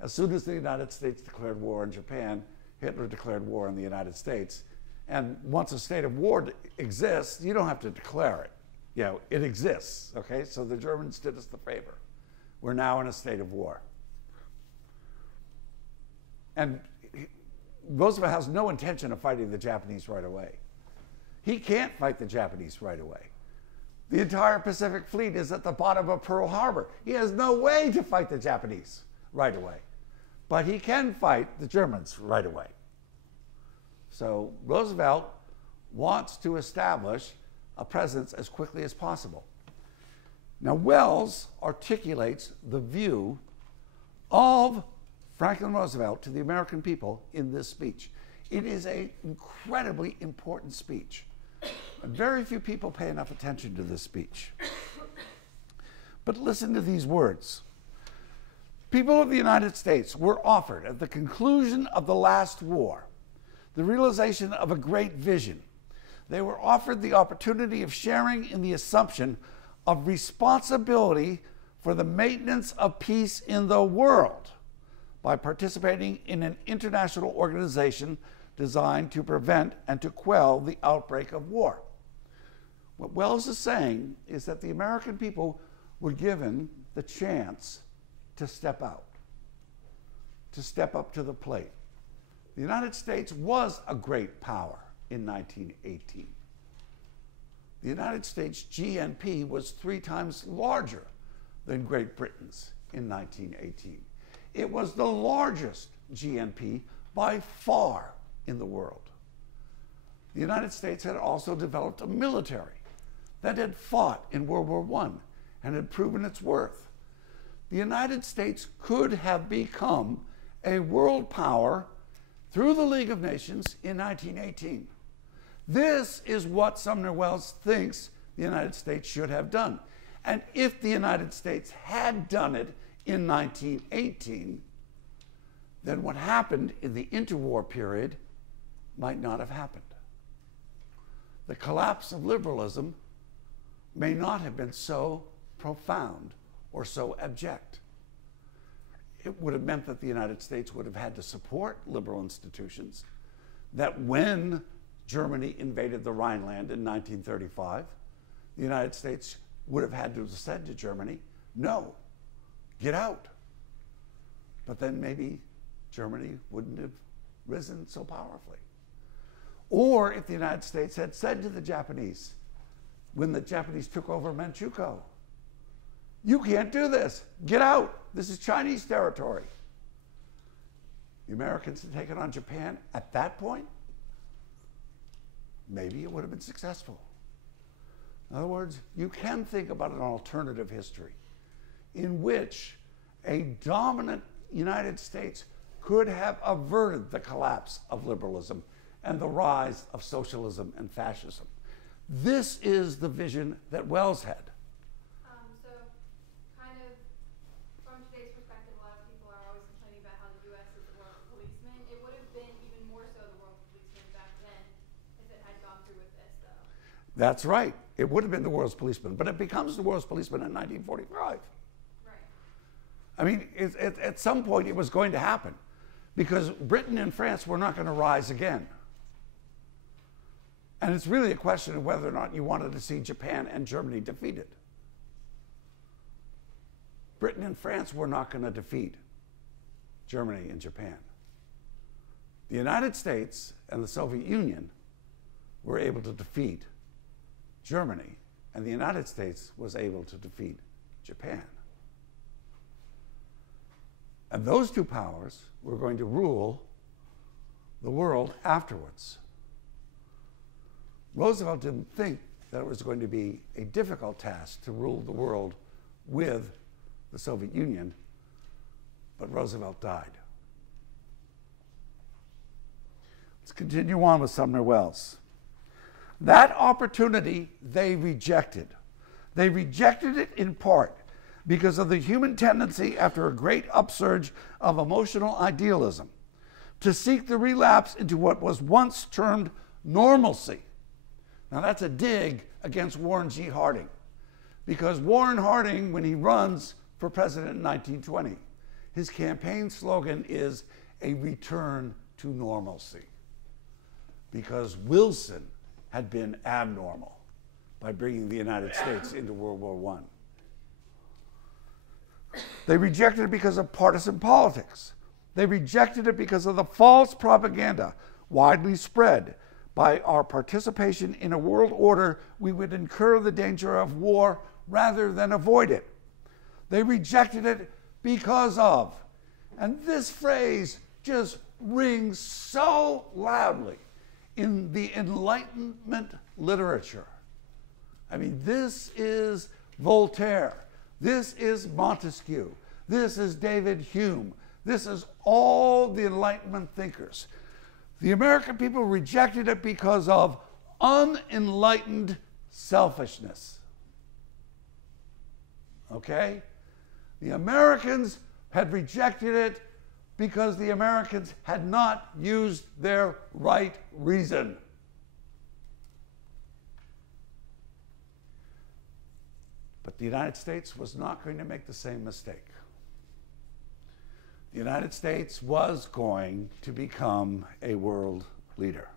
as soon as the United States declared war on Japan, Hitler declared war on the United States. And once a state of war exists, you don't have to declare it. You know, it exists, okay? So the Germans did us the favor. We're now in a state of war. And Roosevelt has no intention of fighting the Japanese right away. He can't fight the Japanese right away. The entire Pacific Fleet is at the bottom of Pearl Harbor. He has no way to fight the Japanese right away. But he can fight the Germans right away. So Roosevelt wants to establish a presence as quickly as possible. Now, Welles articulates the view of Franklin Roosevelt to the American people in this speech. It is an incredibly important speech. And very few people pay enough attention to this speech. But listen to these words. People of the United States were offered, at the conclusion of the last war, the realization of a great vision. They were offered the opportunity of sharing in the assumption of responsibility for the maintenance of peace in the world by participating in an international organization designed to prevent and to quell the outbreak of war. What Welles is saying is that the American people were given the chance to step out. to step up to the plate. The United States was a great power in 1918. The United States GNP was 3 times larger than Great Britain's in 1918. It was the largest GNP by far in the world. The United States had also developed a military that had fought in World War I and had proven its worth. The United States could have become a world power through the League of Nations in 1918. This is what Sumner Welles thinks the United States should have done. And if the United States had done it in 1918, then what happened in the interwar period might not have happened. The collapse of liberalism may not have been so profound or so abject. It would have meant that the United States would have had to support liberal institutions, that when Germany invaded the Rhineland in 1935, the United States would have had to have said to Germany, no, get out. But then maybe Germany wouldn't have risen so powerfully. Or if the United States had said to the Japanese, when the Japanese took over Manchukuo, you can't do this, get out, this is Chinese territory. The Americans had taken on Japan at that point, maybe it would have been successful. In other words, you can think about an alternative history in which a dominant United States could have averted the collapse of liberalism and the rise of socialism and fascism. This is the vision that Welles had. So, kind of, from today's perspective, a lot of people are always complaining about how the U.S. is the world policeman. It would have been even more so the world policeman back then if it had gone through with this, though. That's right. It would have been the world's policeman, but it becomes the world's policeman in 1945. Right. I mean, at some point it was going to happen because Britain and France were not going to rise again. And it's really a question of whether or not you wanted to see Japan and Germany defeated. Britain and France were not going to defeat Germany and Japan. The United States and the Soviet Union were able to defeat Germany, and the United States was able to defeat Japan. And those two powers were going to rule the world afterwards. Roosevelt didn't think that it was going to be a difficult task to rule the world with the Soviet Union, but Roosevelt died. Let's continue on with Sumner Welles. That opportunity they rejected. They rejected it in part because of the human tendency after a great upsurge of emotional idealism to seek the relapse into what was once termed normalcy. Now that's a dig against Warren G. Harding, because Warren Harding, when he runs for president in 1920, his campaign slogan is a return to normalcy, because Wilson had been abnormal by bringing the United States into World War I. They rejected it because of partisan politics. They rejected it because of the false propaganda widely spread by our participation in a world order we would incur the danger of war rather than avoid it. They rejected it because of, and this phrase just rings so loudly in the Enlightenment literature. I mean, this is Voltaire, this is Montesquieu, this is David Hume, this is all the Enlightenment thinkers. The American people rejected it because of unenlightened selfishness. Okay? The Americans had rejected it because the Americans had not used their right reason. But the United States was not going to make the same mistake. The United States was going to become a world leader.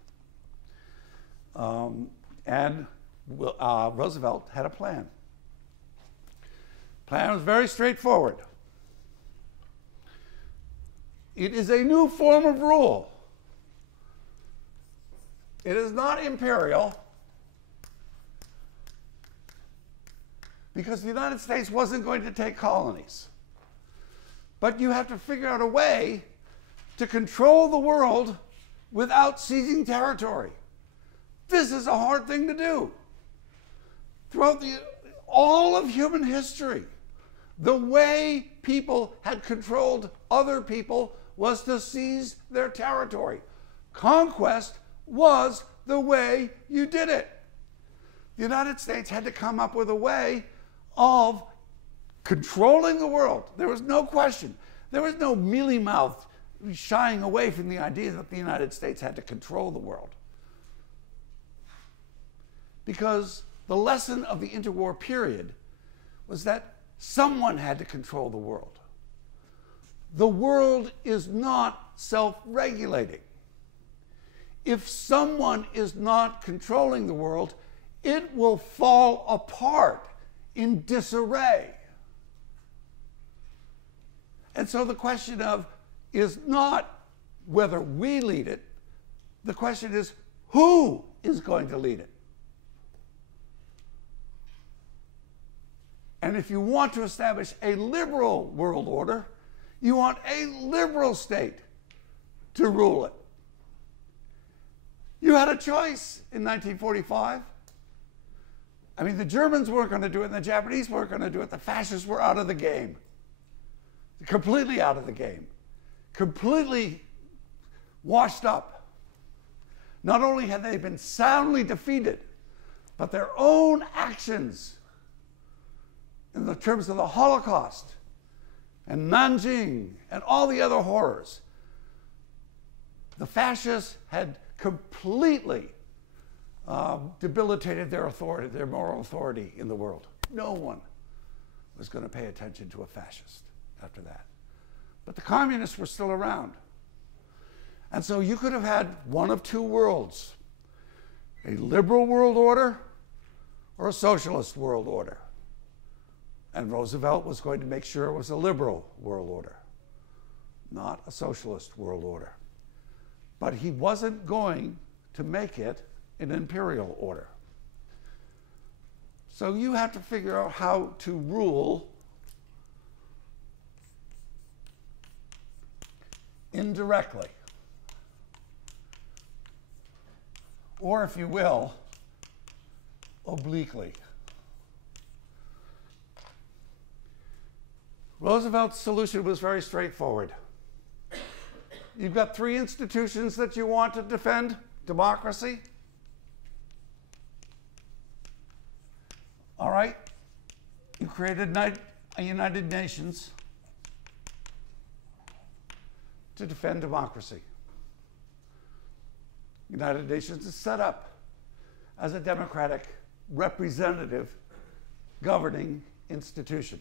And Roosevelt had a plan. The plan was very straightforward. It is a new form of rule. It is not imperial, because the United States wasn't going to take colonies. But you have to figure out a way to control the world without seizing territory. This is a hard thing to do. Throughout all of human history, the way people had controlled other people was to seize their territory. Conquest was the way you did it. The United States had to come up with a way of controlling the world. There was no question. There was no mealy-mouthed shying away from the idea that the United States had to control the world. Because the lesson of the interwar period was that someone had to control the world. The world is not self-regulating. If someone is not controlling the world, it will fall apart in disarray. And so the question is not whether we lead it. The question is, who is going to lead it? And if you want to establish a liberal world order, you want a liberal state to rule it. You had a choice in 1945. I mean, the Germans weren't going to do it, and the Japanese weren't going to do it. The fascists were out of the game. Completely out of the game. Completely washed up. Not only had they been soundly defeated, but their own actions in the terms of the Holocaust and Nanjing and all the other horrors, the fascists had completely debilitated their authority, their moral authority in the world. No one was going to pay attention to a fascist after that. But the communists were still around. And so you could have had one of two worlds, a liberal world order or a socialist world order. And Roosevelt was going to make sure it was a liberal world order, not a socialist world order. But he wasn't going to make it an imperial order. So you have to figure out how to rule indirectly. Or, if you will, obliquely. Roosevelt's solution was very straightforward. You've got three institutions that you want to defend: democracy. All right? You created a United Nations to defend democracy. United Nations is set up as a democratic, representative, governing institution.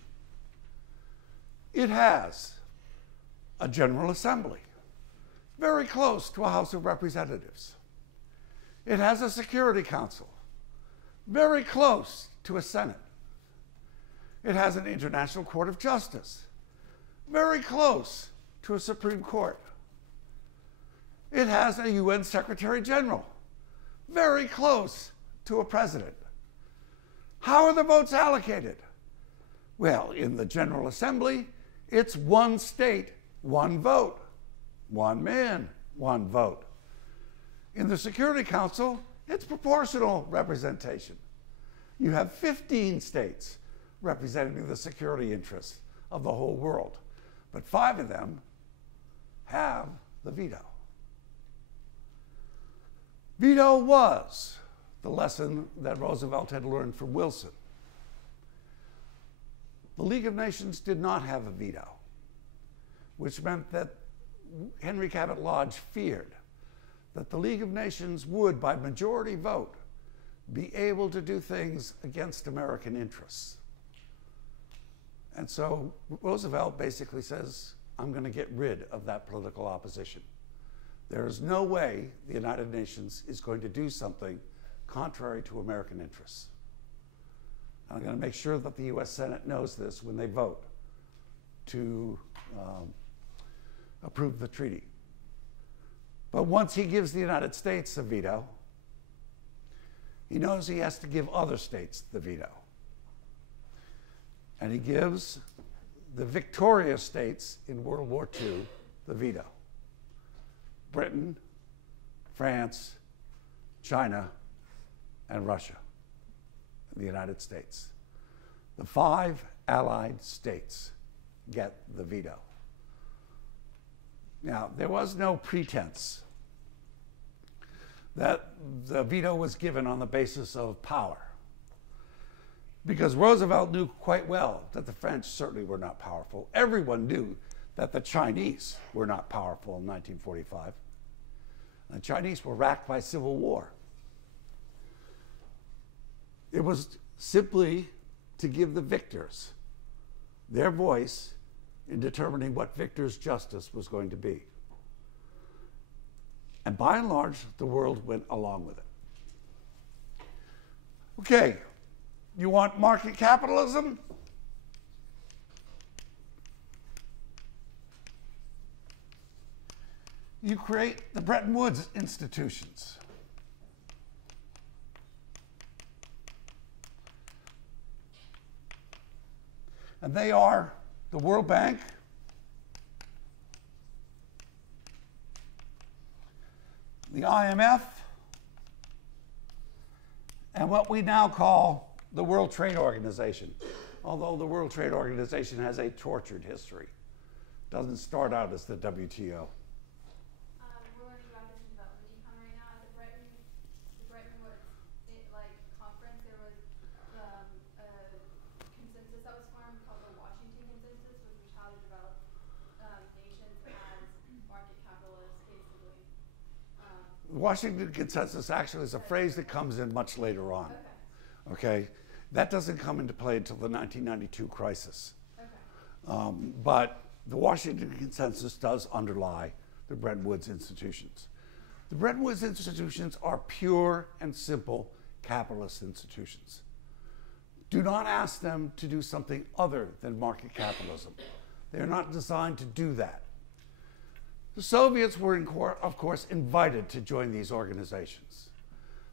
It has a General Assembly, very close to a House of Representatives. It has a Security Council, very close to a Senate. It has an International Court of Justice, very close to a Supreme Court. It has a UN Secretary General, very close to a president. How are the votes allocated? Well, in the General Assembly, it's one state, one vote. One man, one vote. In the Security Council, it's proportional representation. You have 15 states representing the security interests of the whole world, but 5 of them have the veto. Veto was the lesson that Roosevelt had learned from Wilson. The League of Nations did not have a veto, which meant that Henry Cabot Lodge feared that the League of Nations would, by majority vote, be able to do things against American interests. And so Roosevelt basically says, I'm going to get rid of that political opposition. There is no way the United Nations is going to do something contrary to American interests. And I'm going to make sure that the US Senate knows this when they vote to approve the treaty. But once he gives the United States the veto, he knows he has to give other states the veto. And he gives the victorious states in World War II the veto. Britain, France, China, and Russia, the United States. The 5 allied states get the veto. Now, there was no pretense that the veto was given on the basis of power, because Roosevelt knew quite well that the French certainly were not powerful. Everyone knew that the Chinese were not powerful in 1945. The Chinese were racked by civil war. It was simply to give the victors their voice in determining what victor's justice was going to be. And by and large, the world went along with it. Okay, you want market capitalism? You create the Bretton Woods institutions. And they are the World Bank, the IMF, and what we now call the World Trade Organization. Although the World Trade Organization has a tortured history. Doesn't start out as the WTO. We're learning about this development econ right now. At the Bretton Woods conference, there was a consensus that was formed called the Washington Consensus, which was how to develop nations as market capitalists, basically. The Washington Consensus actually is a phrase that comes in much later on. Okay? That doesn't come into play until the 1992 crisis. Okay. But the Washington Consensus does underlie the Bretton Woods institutions. The Bretton Woods institutions are pure and simple capitalist institutions. Do not ask them to do something other than market capitalism. They're not designed to do that. The Soviets were, of course, invited to join these organizations.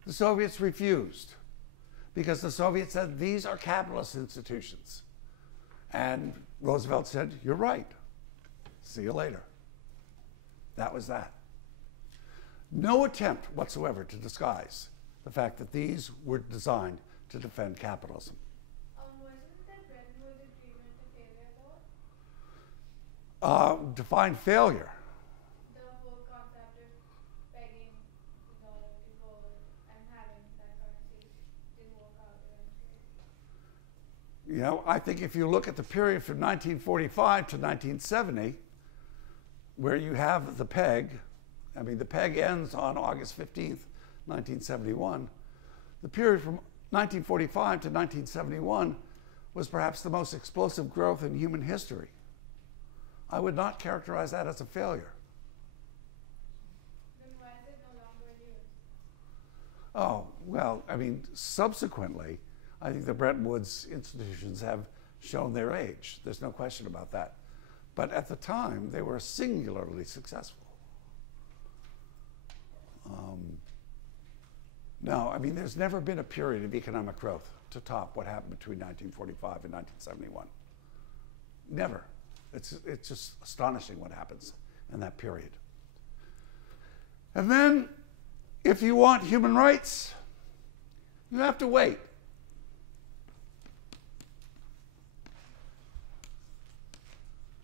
The Soviets refused because the Soviets said these are capitalist institutions. And Roosevelt said, "You're right. See you later." That was that. No attempt whatsoever to disguise the fact that these were designed to defend capitalism. Wasn't the Bretton Woods agreement a failure though? Define failure. The whole concept of pegging the dollar to gold and having that currency didn't work out eventually. You know, I think if you look at the period from 1945 to 1970, where you have the peg, I mean, the peg ends on August 15th, 1971. The period from 1945 to 1971 was perhaps the most explosive growth in human history. I would not characterize that as a failure. Then why is it no longer used? Oh, well, I mean, subsequently, I think the Bretton Woods institutions have shown their age. There's no question about that. But at the time, they were singularly successful. No, I mean, there's never been a period of economic growth to top what happened between 1945 and 1971. Never. It's just astonishing what happens in that period. And then, if you want human rights, you have to wait.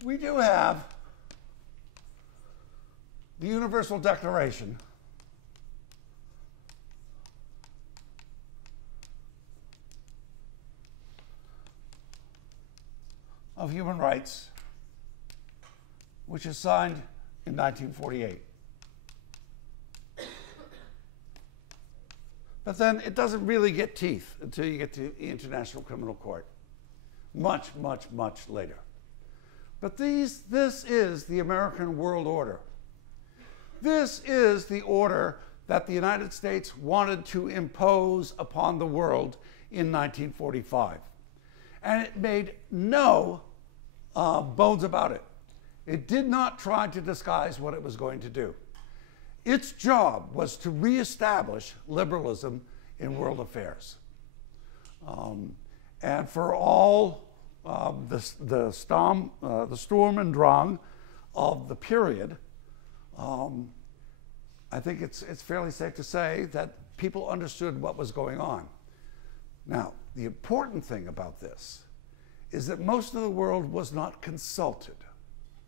We do have the Universal Declaration of Human Rights, which is signed in 1948. But then it doesn't really get teeth until you get to the International Criminal Court. Much, much, much later. But this is the American world order. This is the order that the United States wanted to impose upon the world in 1945. And it made no bones about it. It did not try to disguise what it was going to do. Its job was to reestablish liberalism in world affairs. And for all the Sturm and Drang of the period, I think it's fairly safe to say that people understood what was going on. Now, the important thing about this is that most of the world was not consulted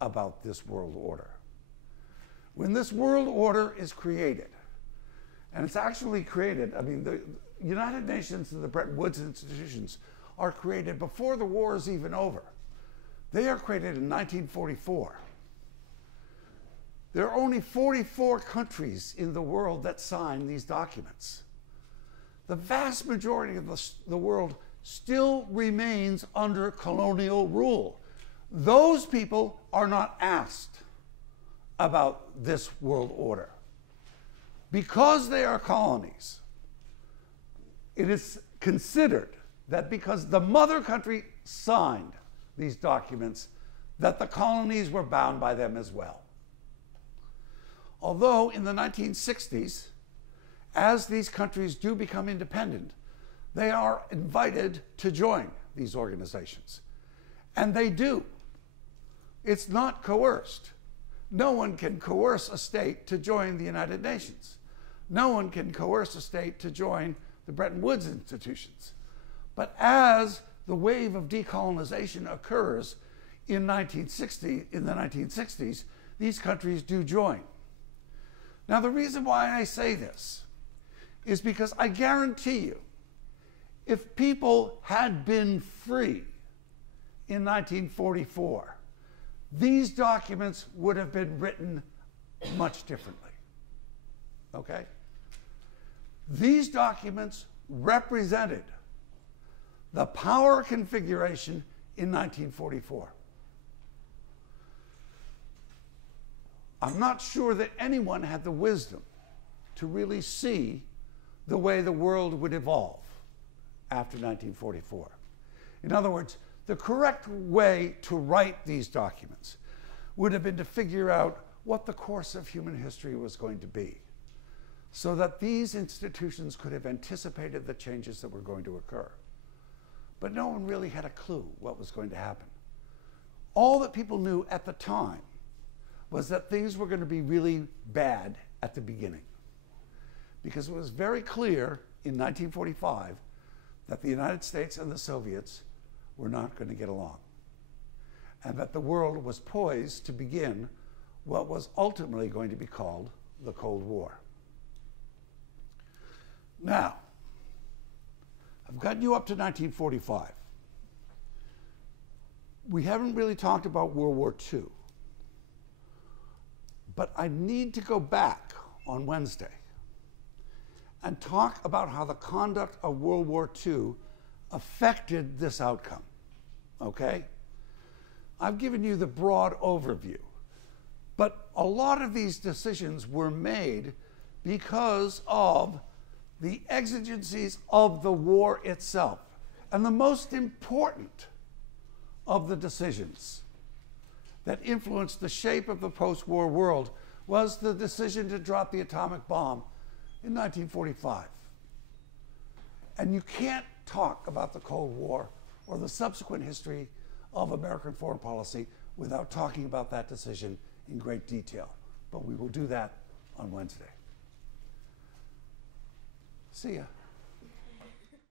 about this world order. When this world order is created, and it's actually created, I mean, the United Nations and the Bretton Woods institutions are created before the war is even over. They are created in 1944. There are only 44 countries in the world that sign these documents. The vast majority of the world still remains under colonial rule. Those people are not asked about this world order. Because they are colonies, it is considered that because the mother country signed these documents, that the colonies were bound by them as well. Although in the 1960s, as these countries do become independent, they are invited to join these organizations. And they do. It's not coerced. No one can coerce a state to join the United Nations. No one can coerce a state to join the Bretton Woods institutions. But as the wave of decolonization occurs in the 1960s, these countries do join. Now, the reason why I say this is because I guarantee you, if people had been free in 1944, these documents would have been written much differently. Okay? These documents represented the power configuration in 1944. I'm not sure that anyone had the wisdom to really see the way the world would evolve after 1944. In other words, the correct way to write these documents would have been to figure out what the course of human history was going to be, so that these institutions could have anticipated the changes that were going to occur. But no one really had a clue what was going to happen. All that people knew at the time was that things were going to be really bad at the beginning, because it was very clear in 1945 that the United States and the Soviets were not going to get along, and that the world was poised to begin what was ultimately going to be called the Cold War. Now, I've gotten you up to 1945. We haven't really talked about World War II, but I need to go back on Wednesday and talk about how the conduct of World War II affected this outcome, okay? I've given you the broad overview, but a lot of these decisions were made because of the exigencies of the war itself. And the most important of the decisions that influenced the shape of the post-war world was the decision to drop the atomic bomb in 1945. And you can't talk about the Cold War or the subsequent history of American foreign policy without talking about that decision in great detail. But we will do that on Wednesday. See ya.